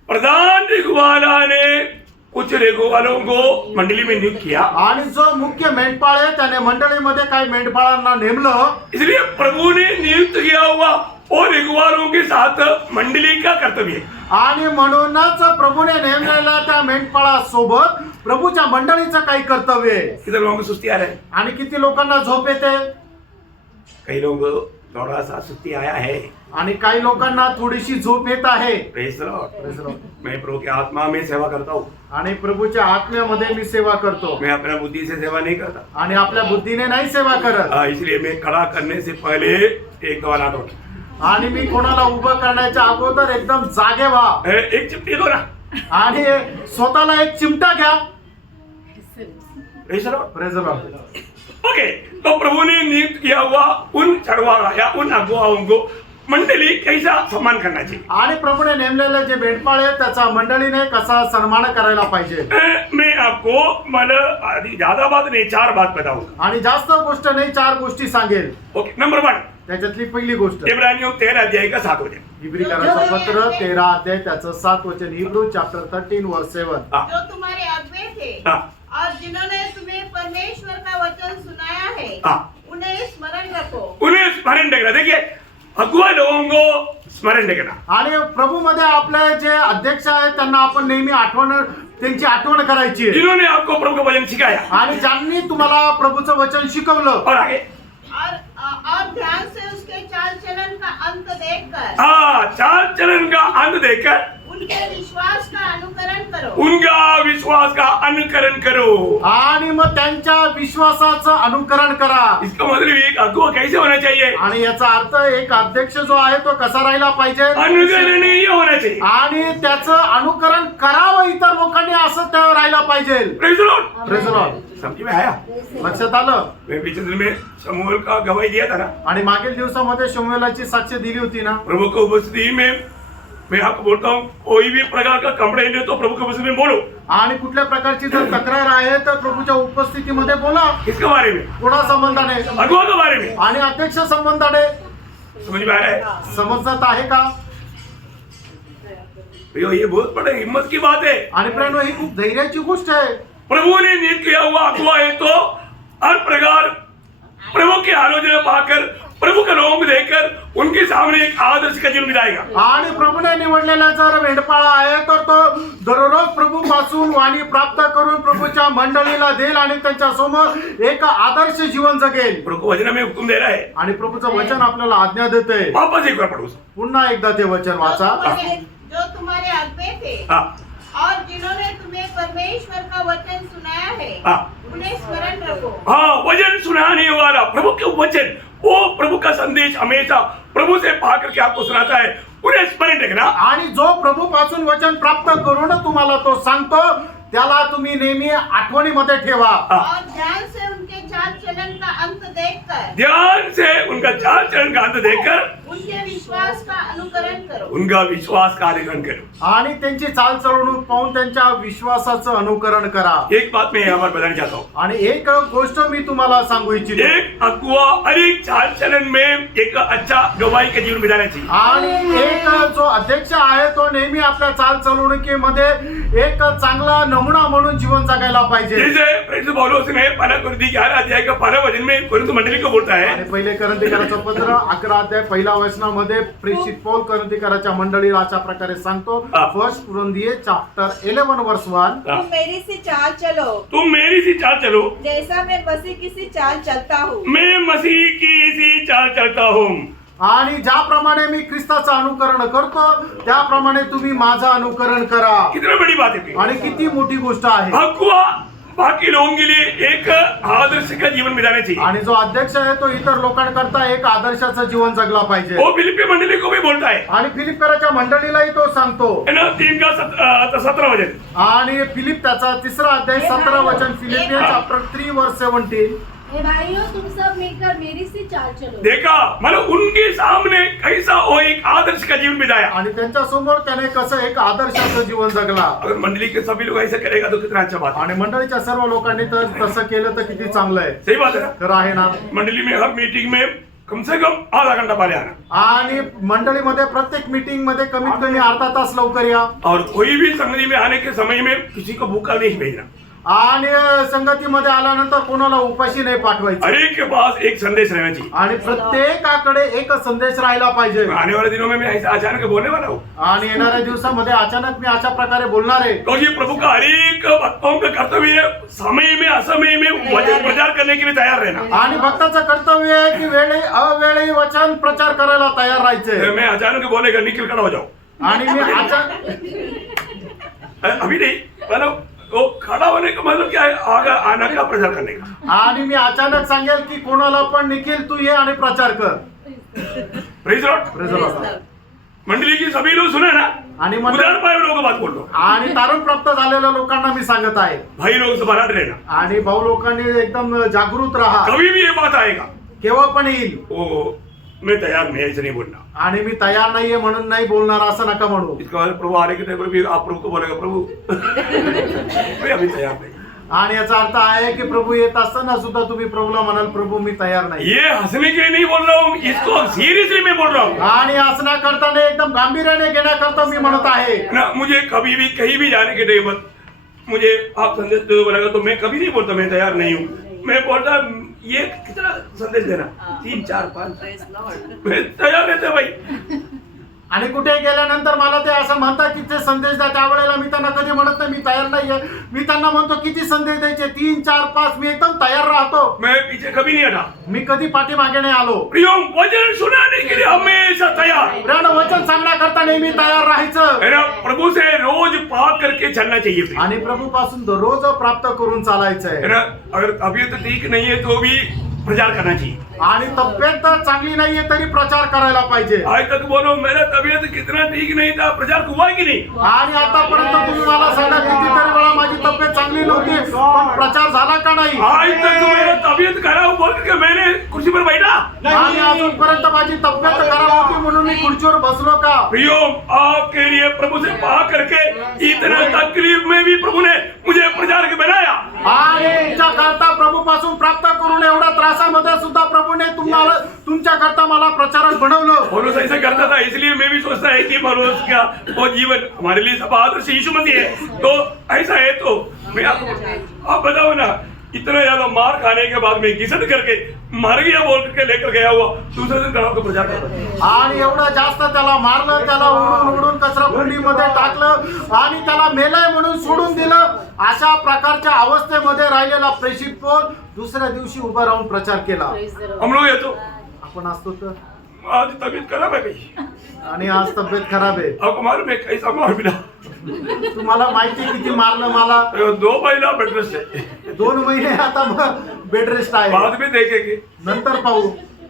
प्रधान रखवाला ने कुछ रखवालों को मंडली में नियुक्त किया। आणि जो मुख्य मेंढपाळ आहे त्याने मंडळीमध्ये काही मेंढपाळांना नेमलं. इसलिए प्रभु ने नियुक्त किया हुआ और रखवालों के साथ मंडली का कर्तव्य है। आणि म्हणूनच प्रभूने नेमलेल्या त्या मेंढपाळासोबत प्रभूच्या मंडळीचं काही कर्तव्य आहे. कितने लोगों को सुस्ती आ रहा है? आणि किती लोकांना झोप येते. कई लोगों को थोड़ा सा सुस्ती आया है। आणि काही लोकांना थोडीशी झोप येत आहे. Praise the Lord। मैं प्रभु की आत्मा में सेवा करता हूँ। आणि प्रभूच्या आत्म्यामध्ये मी सेवा करतो. मैं अपना बुद्धि से सेवा नहीं करता। आणि आपल्या बुद्धीने नाही सेवा करत. इसलिए मैं खड़ा करने से पहले एक दो हाथ उठा। आणि मी कोणाला उभं करण्याच्या अगोदर एकदम जागे व्हा. एक चिमटी दो ना। आणि स्वतःला एक चिमटा घ्या. Praise the Lord। Praise the Lord। Okay, तो प्रभु ने नियुक्त किया हुआ उन चरवाहा या उन अगुवाओं को मंडली कैसा सम्मान करना चाहिए। आणि प्रभूने नेमलेले जे भेंडपाळ आहे त्याचा मंडळीने कसा सन्मान करायला पाहिजे। मैं आपको मतलब ज्यादा बात नहीं 4 बात बताऊंगा। आणि जास्त गोष्ट नाही 4 गोष्टी सांगेल। ओके, नंबर 1 त्याच्यातली पहिली गोष्ट इब्रानियों 13 अध्याय का 7 वचन। इब्रिकरांचं पत्र 13 अध्याय त्याचं 7 वचन, हिब्रू चॅप्टर 13 वर्स 7। हाँ। जो तुम्हारे अगुवे थे हाँ। और जिन्होंने तुम्हें परमेश्वर का वचन सुनाया है हाँ। उन्हें स्मरण रखो। उन्हें स्मरण रखना। देखिए अगुआ लोगों को स्मरण रखना। आणि प्रभू मध्ये आपले जे अध्यक्ष आहेत त्यांना आपण नेहमी त्यांची आठवण करायची आहे। जिन्होंने आपको प्रभु का वचन सिखाया आणि ज्यांनी तुम्हाला प्रभूचं वचन शिकवलं और आगे और ध्यान से उसके चाल चलन का अंत देखकर हाँ चाल चलन का अंत देखकर उनके विश्वास का अनुकरण करो। उनका विश्वास का अनुकरण करो। आणि मग त्यांच्या विश्वासाचं अनुकरण करा। इसका मतलब एक अगुआ कैसे होना चाहिए? आणि याचा अर्थ एक अध्यक्ष जो आहे तो कसा राहिला पाहिजे, अनुकरणीय होना चाहिए। आणि त्याचं अनुकरण करावं इतर लोकांनी असं त्या राहिला पाहिजे। Praise the Lord। Praise the Lord। समझ में आया? लक्षात आलं? मैं पिछले दिन में शमूएल का गवाही दिया था ना, आणि मागील दिवसामध्ये शमूएलाची साक्ष दिली होती ना। प्रभु को उपस्थिति में मैं आपको बोलता हूँ कोई भी प्रकार का कंप्लेंट है तो प्रभु की उपस्थिति में बोलो। आणि कुठल्या प्रकारची जर तक्रार आहे तर प्रभूच्या उपस्थितीमध्ये बोला। किसके बारे में? कोणा संबंधाने? अगुआ के बारे में। आणि अध्यक्ष संबंधाने। समझ में आ रहा है? समजत आहे का? भैया ये बहुत बड़ी हिम्मत की बात है। आणि प्रेरणो ही खूप धैर्याची गोष्ट आहे। प्रभु ने नियुक्त किया हुआ अगुआ है तो हर प्रकार प्रभु की आलोचना पाकर प्रभु के लोगों को देखकर उनके सामने एक आदर्श का जीवन बिताएगा। आणि प्रभूने निवडलेला जर भेंडपाळा आहे तर तो दररोज प्रभू पासून वाणी प्राप्त करून प्रभूच्या मंडळीला देईल आणि त्यांच्या समोर एक आदर्श जीवन जगेल। प्रभु वचन में हुक्म दे रहा है। आणि प्रभूचं वचन आपल्याला आज्ञा देते। वापस एक बार पढ़ो। पुन्हा एकदा ते वचन वाचा। जो तुम्हारे अगुवे थे हाँ। और जिन्होंने तुम्हें परमेश्वर का वचन सुनाया है हाँ। उन्हें स्मरण रखो। हाँ, वचन सुनाने वाला प्रभु के वचन, वो प्रभु का संदेश हमेशा प्रभु से पा करके आपको सुनाता है, उन्हें स्मरण रखना। आणि जो प्रभू पासून वचन प्राप्त करून तुम्हाला तो सांगतो त्याला तुम्ही नेहमी आठवणीमध्ये ठेवा। और ध्यान से उनके चाल चलन का अंत देखकर ध्यान से उनका चाल चलन का अंत देखकर उनके विश्वास का अनुकरण करो। उनका विश्वास का अनुकरण करो। आणि त्यांची चाल चढवणूक पाहून त्यांच्या विश्वासाचं अनुकरण करा। एक बात मैं यहाँ पर बताना चाहता हूँ। आणि एक गोष्ट मी तुम्हाला सांगू इच्छितो। एक अगुआ हर एक चाल चलन में एक अच्छा गवाही का जीवन बिताना चाहिए। आणि एक जो अध्यक्ष आहे तो नेहमी आपल्या चाल चढवणुकीमध्ये एक चांगला नमुना म्हणून जीवन जगायला पाहिजे। जैसे प्रेरित पौलुस ने पहला कुरिन्थी 11 अध्याय का 12 वचन में कुरिन्थ मंडली को बोलता है। आणि पहिले करंथीकराचं पत्र 11 अध्याय पहिल्या वचनामध्ये प्रेषित पौल करंथीकराच्या मंडळीला अशा प्रकारे सांगतो। फर्स्ट कुरिन्थियन चॅप्टर 11 वर्स 1। तुम मेरी सी चाल चलो, तुम मेरी सी चाल चलो जैसा मैं मसीह की सी चाल चलता हूँ। मैं मसीह की सी चाल चलता हूँ। आणि ज्याप्रमाणे मी ख्रिस्ताचं अनुकरण करतो त्याप्रमाणे तुम्ही माझं अनुकरण करा। कितनी बड़ी बात है। आणि किती मोठी गोष्ट आहे। अगुआ बाकी लोगों के लिए एक आदर्श का जीवन बिताना चाहिए। आणि जो अध्यक्ष आहे तो इतर लोकांकरता एक आदर्शाचं जीवन जगला पाहिजे। वो फिलिप्पी मंडली को भी बोलता है। आणि फिलिपकराच्या मंडळीलाही तो सांगतो। है ना, 3 का 17 वचन। आणि फिलिप त्याचा 3रा अध्याय 17 वचन, फिलिपियन चॅप्टर 3 वर्स 17। हे भाइयों, तुम सब मिलकर मेरी सी चाल चलो। देखा मतलब उनके सामने कैसा वो एक आदर्श का जीवन बिताया। आणि त्यांच्या समोर त्याने कसं एक आदर्शाचं जीवन जगला। अगर मंडली के सभी लोग ऐसा करेगा तो कितना अच्छा बात है। आणि मंडळीच्या सर्व लोकांनी तर तसं केलं तर किती चांगलं आहे। सही बात है ना। खरं आहे ना। मंडली में हर मीटिंग में कम से कम आधा घंटा पहले आना। आणि मंडळीमध्ये प्रत्येक मीटिंग मध्ये कमीत कमी अर्धा तास लवकर या। और कोई भी संगति में आने के समय में किसी को भूखा नहीं भेजना। आणि संगतीमध्ये आल्यानंतर कोणाला उपाशी नाही पाठवायचं। हर एक के पास एक संदेश रहना चाहिए। आणि प्रत्येकाकडे एक संदेश राहिला पाहिजे। आने वाले दिनों में मैं ऐसा अचानक बोलने वाला हूँ। आणि येणाऱ्या दिवसामध्ये अचानक मी अशा प्रकारे बोलणार आहे। तो ये प्रभु का हर एक भक्तों का कर्तव्य है समय में असमय में वचन प्रचार करने के लिए तैयार रहना। आणि भक्ताचं कर्तव्य आहे की वेळी अवेळी वचन प्रचार करायला तयार राहायचे। मैं अचानक बोलेगा निकल खड़ा हो जाओ। आणि मी अचानक अभी नहीं मतलब वो खड़ा होने का मतलब क्या है, आगे आना का प्रचार करने का। आणि मी अचानक सांगेल की कोणाला पण निखिल तू ये आणि प्रचार कर। Praise Lord. Praise the Lord। मंडली की सभी लोग सुने ना। आणि उदाहरण पाए लोगों को बात बोल रहा हूं। आणि तारण प्राप्त झालेल्या लोकांना मी सांगत आहे। भाई लोग से बराबर रहना। आणि भाऊ लोकांनी एकदम जागृत राहा। कभी भी ये बात आएगा केव्हा पण येईल। वो मैं तैयार नहीं, ऐसे नहीं बोलना। आणि मी तयार नाहीये म्हणून नाही बोलणार असं नका म्हणू. इसका मतलब प्रभु आने के टाइम पर भी आप प्रभु को बोलेगा प्रभु मैं अभी तैयार नहीं। आणि याचा अर्थ आहे की प्रभु येत असताना सुद्धा तुम्ही प्रभूला म्हणाल प्रभु मी तयार नाही. ये हंसने के लिए नहीं बोल रहा हूँ, इसको सीरियसली मैं बोल रहा हूँ आणि असना करताना एकदम गांभीर्याने घेण्याकरता मी म्हणत आहे. ना। मुझे कभी भी कहीं भी जाने के टाइम पर मुझे आप संदेश दे दो बोलेगा तो मैं कभी नहीं बोलता मैं तैयार नहीं हूँ। मैं बोलता ये कितना संदेश देना, 3 4 5 Praise Lord. मैं तैयार रहते भाई। आणि कुठे गेल्यानंतर मला ते असं म्हणतात की ते संदेश द्या, त्यावेळेला मी त्यांना कधी म्हणत नाही मी तयार नाहीये. मी त्यांना म्हणतो किती संदेश द्यायचे, 3 4 5 मी एकदम तयार राहतो. मैं पीछे कभी नहीं हटा। मी कधी पाठीमागे नाही आलो. प्रियो वचन सुनाने के लिए हमेशा तैयार प्रण वचन सांगण्याकरता नेहमी तयार राहायचं. है ना। प्रभु से रोज पाक करके चलना चाहिए प्रियो। आणि प्रभू पासून दररोज प्राप्त करून चालायचंय. है ना। अगर तबीयत ठीक नहीं है तो भी प्रचार करना चाहिए। आणि तब्येत चांगली नाहीये तरी प्रचार करायला पाहिजे. आज तक बोलो मेरा तबीयत कितना ठीक नहीं था, प्रचार हुआ की नहीं? आणि आतापर्यंत तुम्ही मला सांगा कितीतरी वेळा माझी तब्येत चांगली नव्हती पण प्रचार झाला का नाही? आज तक मेरा तबीयत खराब बोल के मैंने कुर्सी पर बैठा आणि अजूनपर्यंत माझी तब्येत खराब होती म्हणून मी खुर्चीवर बसलो का? प्रियो आपके लिए प्रभु से पाक करके इतना तकलीफ में भी प्रभु ने मुझे प्रचार के बनाया। आणि तुमच्या करता प्रभू पासून प्राप्त करून एवढ्या त्रासामध्ये सुद्धा प्रभूने तुम्हाला तुमच्या करता मला प्रचारक बनवलं. पौलुस ऐसा करता था, इसलिए मैं भी सोचता है कि पौलुस का वो जीवन हमारे लिए सब आदर्श यीशु मसीह है। तो ऐसा है तो मैं आप बताओ ना, इतना ज्यादा मार खाने के बाद में घिसट करके मर गया बोल करके लेकर गया हुआ दूसरे दिन गांव का प्रचार करता। आणि एवढं जास्त त्याला मारलं, त्याला उडून कचरा कुंडीमध्ये टाकलं आणि त्याला मेलय म्हणून सोडून दिलं. अशा प्रकारच्या अवस्थेमध्ये राहिलेला प्रेषित पौल दुसऱ्या दिवशी उभा राहून प्रचार केला. हम लोग ये तो आपण असतो तर. आज तबीयत खराब है कहीं, आणि आज तब्येत खराब आहे. आपको मालूम है कैसा मार मिला? तुम्हाला माहिती किती मारलं मला? 2 महीना बेड रेस्ट है, 2 महिने आता बेड रेस्ट आहे. बाद में देखेंगे। नंतर पाहू.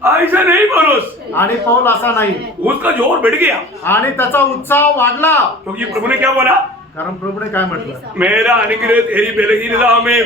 ऐसा नहीं पौलुस, आणि पौल असा नाही. उसका जोर बढ़ गया आणि त्याचा उत्साह वाढला. क्योंकि प्रभु ने क्या बोला? कारण प्रभूने काय म्हटलं? मेरा अनुग्रह तेरी बलहीनता में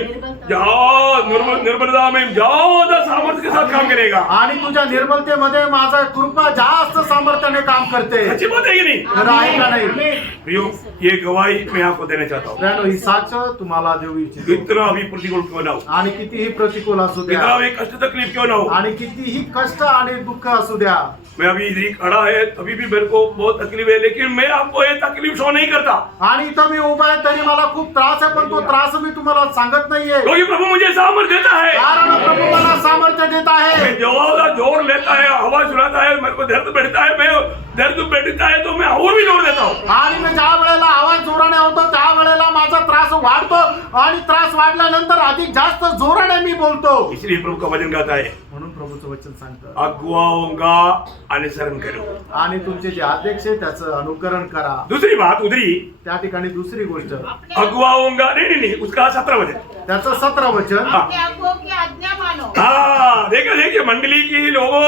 निर्बलता में ज्यादा सामर्थ्य के साथ काम करेगा। आणि तुझ्या निर्मलतेमध्ये माझा कृपा जास्त सामर्थ्याने काम करते. अच्छी बात है कि नहीं? खरं आहे का नाही? प्रियो, ये गवाही मैं आपको देना चाहता हूँ। प्रियानो, ही साक्ष तुम्हाला देऊ इच्छितो. कितना भी प्रतिकूल क्यों ना हो, आणि कितीही प्रतिकूल असू कितना द्या, भी कष्ट तकलीफ क्यों ना हो, आणि कितीही कष्ट आणि दुःख असू द्या. मैं अभी इधर ही खड़ा है तभी भी मेरे को बहुत तकलीफ है, लेकिन मैं आपको ये तकलीफ शो नहीं करता आणि इथं मी उभा आहे तरी मला खूप त्रास आहे पण तो त्रास मी तुम्हाला सांगत नाहीये. क्योंकि प्रभु मुझे सामर्थ्य देता है। कारण प्रभू मला सामर्थ्य देत आहे. मैं ज्यादा जोर लेता है, आवाज सुनाता है, मेरे को दर्द बैठता है, मैं दर्द बैठता है तो मैं और भी जोर देता हूँ। आणि मी ज्या वेळेला आवाज जोराने होतो त्या वेळेला माझा त्रास वाढतो आणि त्रास वाढल्यानंतर अधिक जास्त जोराने मी बोलतो. इसलिए प्रभु का वचन कहता है म्हणून प्रभूचं वचन सांगतं अगुवाओं का अनुसरण करो। आणि तुमचे जे अध्यक्ष आहे त्याचं अनुकरण करा. दूसरी बात उधरी त्या ठिकाणी दुसरी गोष्ट अगुवाओं का नहीं उसका 17 वचन। त्याचं 17 वचन. अपने अगुओं की आज्ञा मानो। हाँ देखिए मंडली की लोगों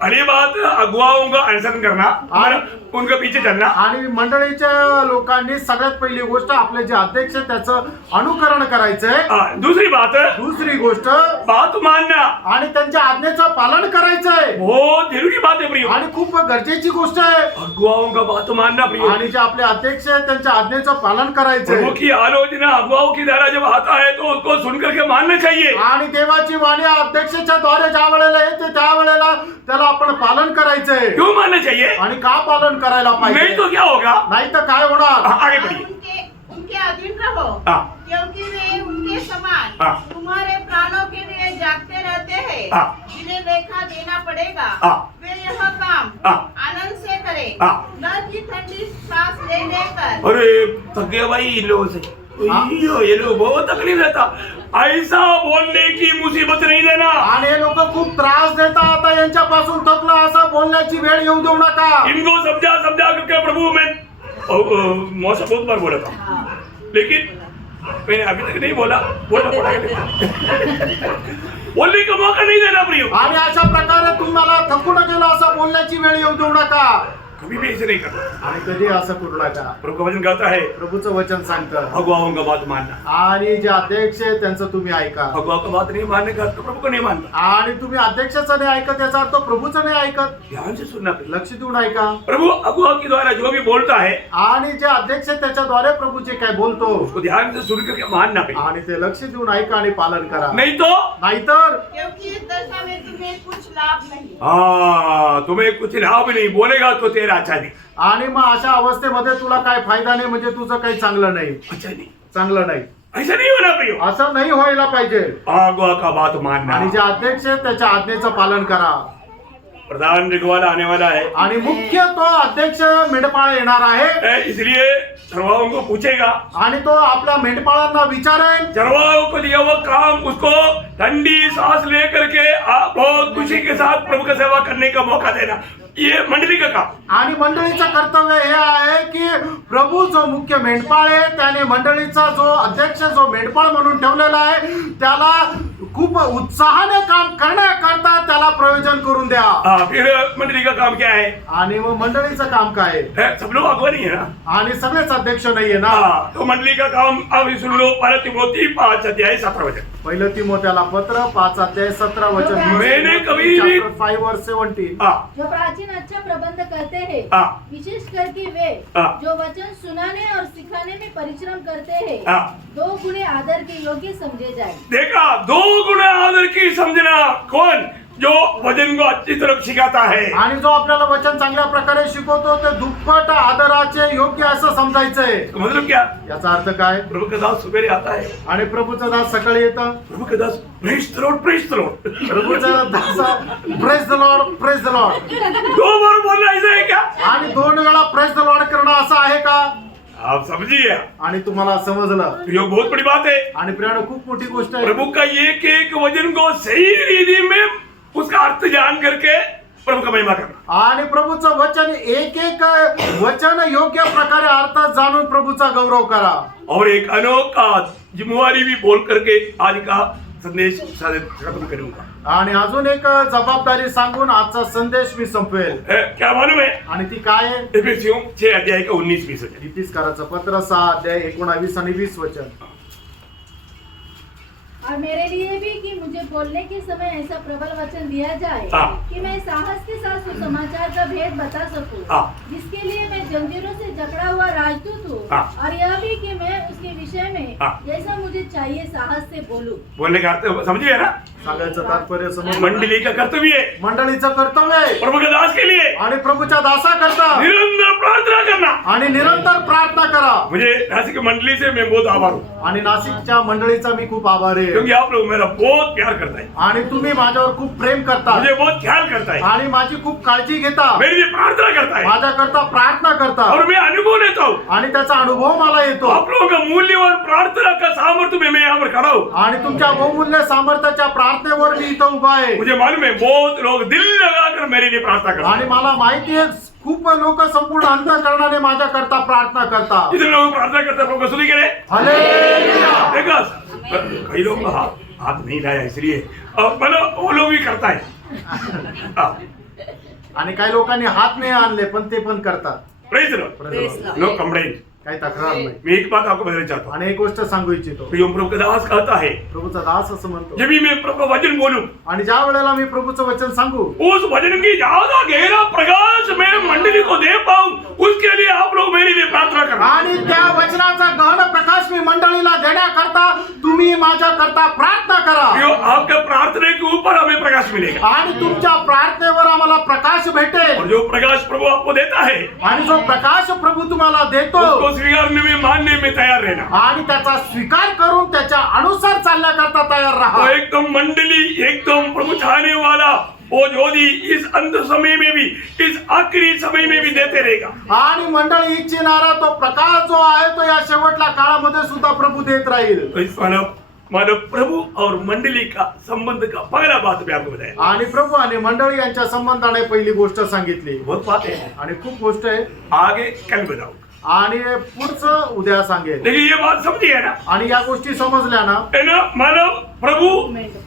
पहली बात अगुवाओं का अनुसरण करना और उनके पीछे चलना। आणि मंडळीच्या लोकांनी सगळ्यात पहिली गोष्ट आपले जे अध्यक्ष आहे त्याचं अनुकरण करायचंय. दूसरी बात दुसरी गोष्ट बात मानना आणि त्यांच्या आज्ञेचं पालन करायचंय. बहुत जरूरी बात है प्रियो, आणि खूप गरजेची गोष्ट आहे. अगुवाओं का बात मानना प्रियो। आणि जे आपले अध्यक्ष आहेत त्यांच्या आज्ञेचं पालन करायचंय. प्रभु की आलोचना अगुवाओं की द्वारा जब आता है तो उसको सुन करके मानना चाहिए। आणि देवाची वाणी अध्यक्षाच्या द्वारे ज्या वेळेला येते त्यावेळेला त्याला आपण पालन करायचंय. क्यों मानना चाहिए? आणि का पालन करायला नहीं पाहिजे? तो क्या होगा? नाही तर काय होणार? आगे और बढ़िए। उनके अधीन रहो, हाँ। क्योंकि वे उनके समान हाँ। तुम्हारे प्राणों के लिए जागते रहते हैं, हाँ। जिन्हें लेखा देना पड़ेगा। हाँ। वे यह काम हाँ। आनंद से करें, हाँ। न कि ठंडी सांस ले लेकर। अरे थक गया भाई इन लोगों से। ये लोग बहुत तकलीफ रहता, ऐसा बोलने की मुसीबत नहीं देना। आणि हे लोक खूप त्रास देतात. आता यांच्यापासून थकलं असं बोलण्याची वेळ येऊ देऊ नका. इनको समझा करके प्रभु मैं मौसम बहुत बार बोला था, लेकिन मैंने अभी तक नहीं बोलना पड़ेगा। बोलने का मौका नहीं देना प्रियो। आणि अशा प्रकारे तुम्हाला थकून गेलं असं बोलण्याची वेळ येऊ देऊ नका. कभी भी ऐसे नहीं करना। आणि कधी असं करू नका. प्रभु का वचन कहता है प्रभूचं वचन सांगतं अगुवाओं का बात मानना, आणि जे अध्यक्ष आहे त्यांचं तुम्ही ऐका. अगुवाओं का बात नहीं मानने का अर्थ प्रभु को नहीं मानना। आणि तुम्ही अध्यक्षाचं नाही ऐकत याचा अर्थ प्रभूचं नाही ऐकत. ध्यान से सुनना प्रिय। लक्ष देऊन ऐका. प्रभु अगुवा के द्वारा जो भी बोलता है आणि जे अध्यक्ष आहे त्याच्याद्वारे प्रभू जे काय बोलतो उसको ध्यान से सुन करके मानना प्रिय। आणि ते लक्ष देऊन ऐका आणि पालन करा. नहीं तो नाहीतर क्योंकि इस दशा में तुम्हें कुछ लाभ नहीं। तुम्हें कुछ लाभ नहीं, बोलेगा तो तेरा अच्छा नहीं। आणि मग अशा अवस्थेमध्ये तुला काय फायदा नाही, म्हणजे तुझं काही चांगलं नाही. अच्छा नहीं, चांगलं नाही. ऐसा नहीं होना प्रिय। असं नाही व्हायला पाहिजे. अगुवा का बात मानना। आणि जे अध्यक्ष आहे त्याच्या आज्ञेचं पालन करा. प्रधान रिगवाला आने वाला है, आणि मुख्य तो अध्यक्ष मेंढपाळ येणार आहे. इसलिए चरवाहों को पूछेगा, आणि तो आपल्या मेंढपाळांना विचारेल. चरवाहों को दिया वो काम उसको ठंडी सांस लेकर के आप बहुत खुशी के साथ प्रभु का सेवा करने का मौका देना, ये मंडली का काम। आणि मंडळीचं कर्तव्य हे आहे की प्रभू जो मुख्य मेंढपाळ आहे त्याने मंडळीचा जो अध्यक्ष जो मेंढपाळ म्हणून ठेवलेला आहे त्याला खूप उत्साहाने काम करण्याकरता त्याला प्रयोजन करून द्या. फिर मंडली का काम क्या है? आणि मग मंडळीचं काम काय आहे? सब लोग अगुवा नहीं है ना, आणि सगळेच अध्यक्ष नाहीये ना. तो मंडली का काम अब सुन लो। 5:17 पहिलं तिमोथेला पत्र 5:17 मैंने कभी भी 5:17 जो प्राचीन अच्छा प्रबंध करते हैं, विशेष करके वे जो वचन सुनाने और सिखाने में परिश्रम करते हैं, 2 गुणे आदर के योग्य समझे जाए। देखा, 2 गुना आदर की समझना। कौन? जो वचन को अच्छी तरह सिखाता है आणि जो आपल्याला वचन चांगल्या प्रकारे शिकवतो ते दुप्पट आदराचे योग्य असं समजायचंय. मतलब क्या? याचा अर्थ काय? प्रभु का दास सवेरे आता है, आणि प्रभूचा दास सकाळी येतं. प्रभु का दास praise the Lord, praise the Lord. प्रभूचा दास praise the Lord, praise the Lord. 2 बार बोलना ऐसा है क्या? आणि 2 वेळा प्रेज द लॉर्ड करणं असं आहे का? आप समझिए, आणि तुम्हाला समजलं. ये बहुत बड़ी बात है। आणि प्रियानो खूप मोठी गोष्ट आहे. प्रभु का एक एक वचन को सही रीति में उसका अर्थ जान करके प्रभु का महिमा करना। आणि प्रभूचं वचन एक एक वचन योग्य प्रकारे अर्थ जाणून प्रभूचा गौरव करा. और एक अनोखा जिम्मेवारी भी बोल करके आज का संदेश खत्म करूंगा। आणि अजून एक जबाबदारी सांगून आजचा संदेश मी संपवेल. क्या मालूम है? आणि ती काय आहे? एफेसियों 6:19-20 इफिसकाराचं पत्र 6:19 आणि 20 वचन. और मेरे लिए भी कि मुझे बोलने के समय ऐसा प्रबल वचन दिया जाए कि मैं साहस के साथ सुसमाचार का भेद बता सकूं, जिसके लिए मैं जंजीरों से जकड़ा हुआ राजदूत हूँ, और यह भी कि मैं उसके विषय में जैसा मुझे चाहिए साहस से बोलूं। बोलने का अर्थ समझिए ना? सांगायचं तात्पर्य समज. मंडली का कर्तव्य है, मंडळीचं कर्तव्य आहे प्रभु के दास के लिए आणि प्रभूच्या दासाकरता निरंतर प्रार्थना करना। आणि निरंतर प्रार्थना करा. मुझे नासिक मंडली से मैं बहुत आभार हूँ, आणि नाशिकच्या मंडळीचा मी खूप आभारी आहे. क्योंकि आप लोग मेरा बहुत प्यार करता है, आणि तुम्ही माझ्यावर खूप प्रेम करता, मुझे बहुत ख्याल करता है, आणि माझी खूप काळजी घेता, मेरे लिए प्रार्थना करता है, माझ्याकरता प्रार्थना करता, और मैं अनुभव लेता हूँ। आणि त्याचा अनुभव मला येतो. आप लोगों का मूल्यवान प्रार्थना का सामर्थ्य में मैं यहाँ पर खड़ा हूँ। आणि तुमच्या बहुमूल्य सामर्थ्याच्या प्रार्थनेवर मी इथं उभा आहे. मुझे मालूम है बहुत लोग दिल लगाकर मेरे लिए प्रार्थना करते आणि मला माहिती आहे खूप लोक संपूर्ण अंतःकरणाने माझ्याकरता प्रार्थना करतात. हैं। इतने लोग प्रार्थना करते हैं, प्रभु को स्तुति करें। हालेलुया. देखा, कई लोग हाथ नहीं लाया इसलिए, मतलब वो लोग भी करता है। आणि काही लोकांनी हात नाही आणले पण ते पण करतात. Praise the Praise lord, the Lord. No complaint. काही तक्रार नाही. मैं एक बात आपको बताना चाहता हूँ। आणि एक गोष्ट सांगू इच्छितो. प्रिय प्रभु का दास कहता है, प्रभूचा दास असं म्हणतो, जब भी मैं प्रभु का वचन बोलूं, आणि ज्या वेळेला मी प्रभूचं वचन सांगू उस वचन की ज्यादा गहरा प्रकाश मैं मंडली को दे पाऊं, उसके लिए आप लोग मेरे लिए प्रार्थना करना। आणि त्या वचनाचा गहन प्रकाश मी मंडळीला देण्याकरता तुम्ही माझ्याकरता प्रार्थना करा. प्रियो, आपके प्रार्थना के ऊपर हमें प्रकाश मिलेगा, आणि तुमच्या प्रार्थनेवर आम्हाला प्रकाश भेटेल. और जो प्रकाश प्रभु आपको देता है आणि जो प्रकाश प्रभू तुम्हाला देतो उसको स्वीकारने में, मानने में तैयार रहना। आणि त्याचा स्वीकार करून त्याच्या अनुसार चालण्याकरता तयार तो राहा. एकदम मंडली, एकदम प्रभु चाहने वाला वो ज्योति इस अंत समय में भी, इस आखिरी समय में भी देते रहेगा। आणि मंडळी इच्छिणारा तो प्रकाश जो आहे तो या शेवटल्या काळामध्ये सुद्धा प्रभू देत राहील. तो इस मानव प्रभु और मंडली का संबंध का पहला बात मैं आपको बताया। आणि प्रभू आणि मंडळी यांच्या संबंधाने पहिली गोष्ट सांगितली. बहुत बात है, आणि खूप गोष्ट आहे. आगे कल बताऊं, आणि पुढचं उद्या सांगेल. लेकिन ये बात समझिए ना, आणि या गोष्टी समजल्या ना, है ना? मानव प्रभु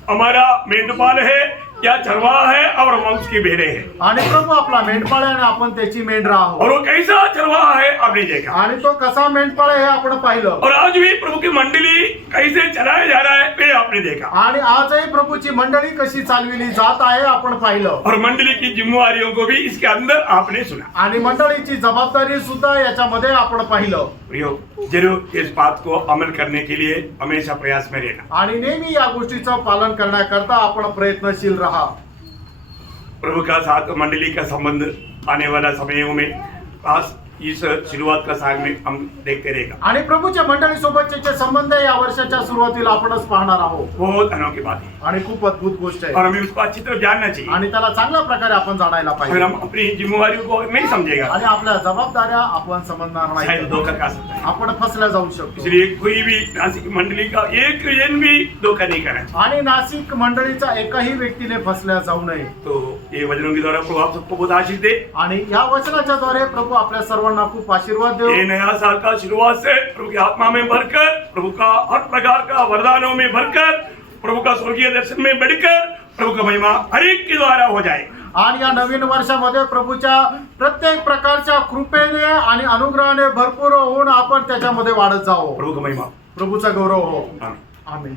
हमारा मेंढपाल है, क्या चरवाहा है और हम उसकी भेड़े हैं। आणि प्रभू आपला मेंढपाळ आहे आणि आपण त्याची मेंढरा आहोत. और वो कैसा चरवाहा है आपने देखा, आणि तो कसा मेंढपाळ आहे हे आपण पाहिलं. और आज भी प्रभु की मंडली कैसे चलाया जा रहा है वे आपने देखा, आणि आजही प्रभूची मंडळी कशी चालविली जात आहे आपण पाहिलं. और मंडली की जिम्मेवारियों को भी इसके अंदर आपने सुना। आणि मंडळीची जबाबदारी सुद्धा याच्यामध्ये आपण पाहिलं. प्रियो, जरूर इस बात को अमल करने के लिए हमेशा प्रयास में रहना। आणि नेहमी या गोष्टीचं पालन करण्याकरता आपण प्रयत्नशील राहा. प्रभु का साथ मंडली का संबंध आने वाला समयों में आज इस शुरुआत का साल में हम देखते रहेगा। आणि प्रभूच्या मंडळी सोबतचे संबंध या वर्षाच्या सुरुवातीला आपणच पाहणार आहोत. बहुत अनोखी बात है आणि खूप अद्भुत गोष्ट और आहे. हमें उसको अच्छी तरह जानना चाहिए। आणि त्याला चांगल्या प्रकारे आपण जाणायला अगर पाहिजे. हम अपनी जिम्मेवारियों को नहीं समझेगा आणि आपल्या जबाबदाऱ्या आपण समजणार शायद नाही. धोखा खा सकता है। आपण फसल्या जाऊ शकतो. इसलिए कोई भी नासिक मंडली का एक जन भी धोखा नहीं करना चाहिए। आणि नाशिक मंडळीचा एकही व्यक्तीने फसल्या जाऊ नये. तो ये वचनों के द्वारा प्रभु आप सबको बहुत आशीष दे। आणि या वचनाच्या द्वारे प्रभु आपल्या सर्वांना खूप आशीर्वाद देव. ये नया साल का शुरुआत से प्रभु की आत्मा में भरकर, प्रभु का हर प्रकार का वरदानों में भरकर, प्रभु का स्वर्गीय दर्शन में बढ़कर प्रभु का महिमा हर एक के द्वारा हो जाए। आणि या नवीन वर्षामध्ये प्रभूच्या प्रत्येक प्रकारच्या कृपेने आणि अनुग्रहाने भरपूर होऊन आपण त्याच्यामध्ये वाढत जावं. प्रभु का महिमा। प्रभूचा गौरव हो. आमीन। आमेन.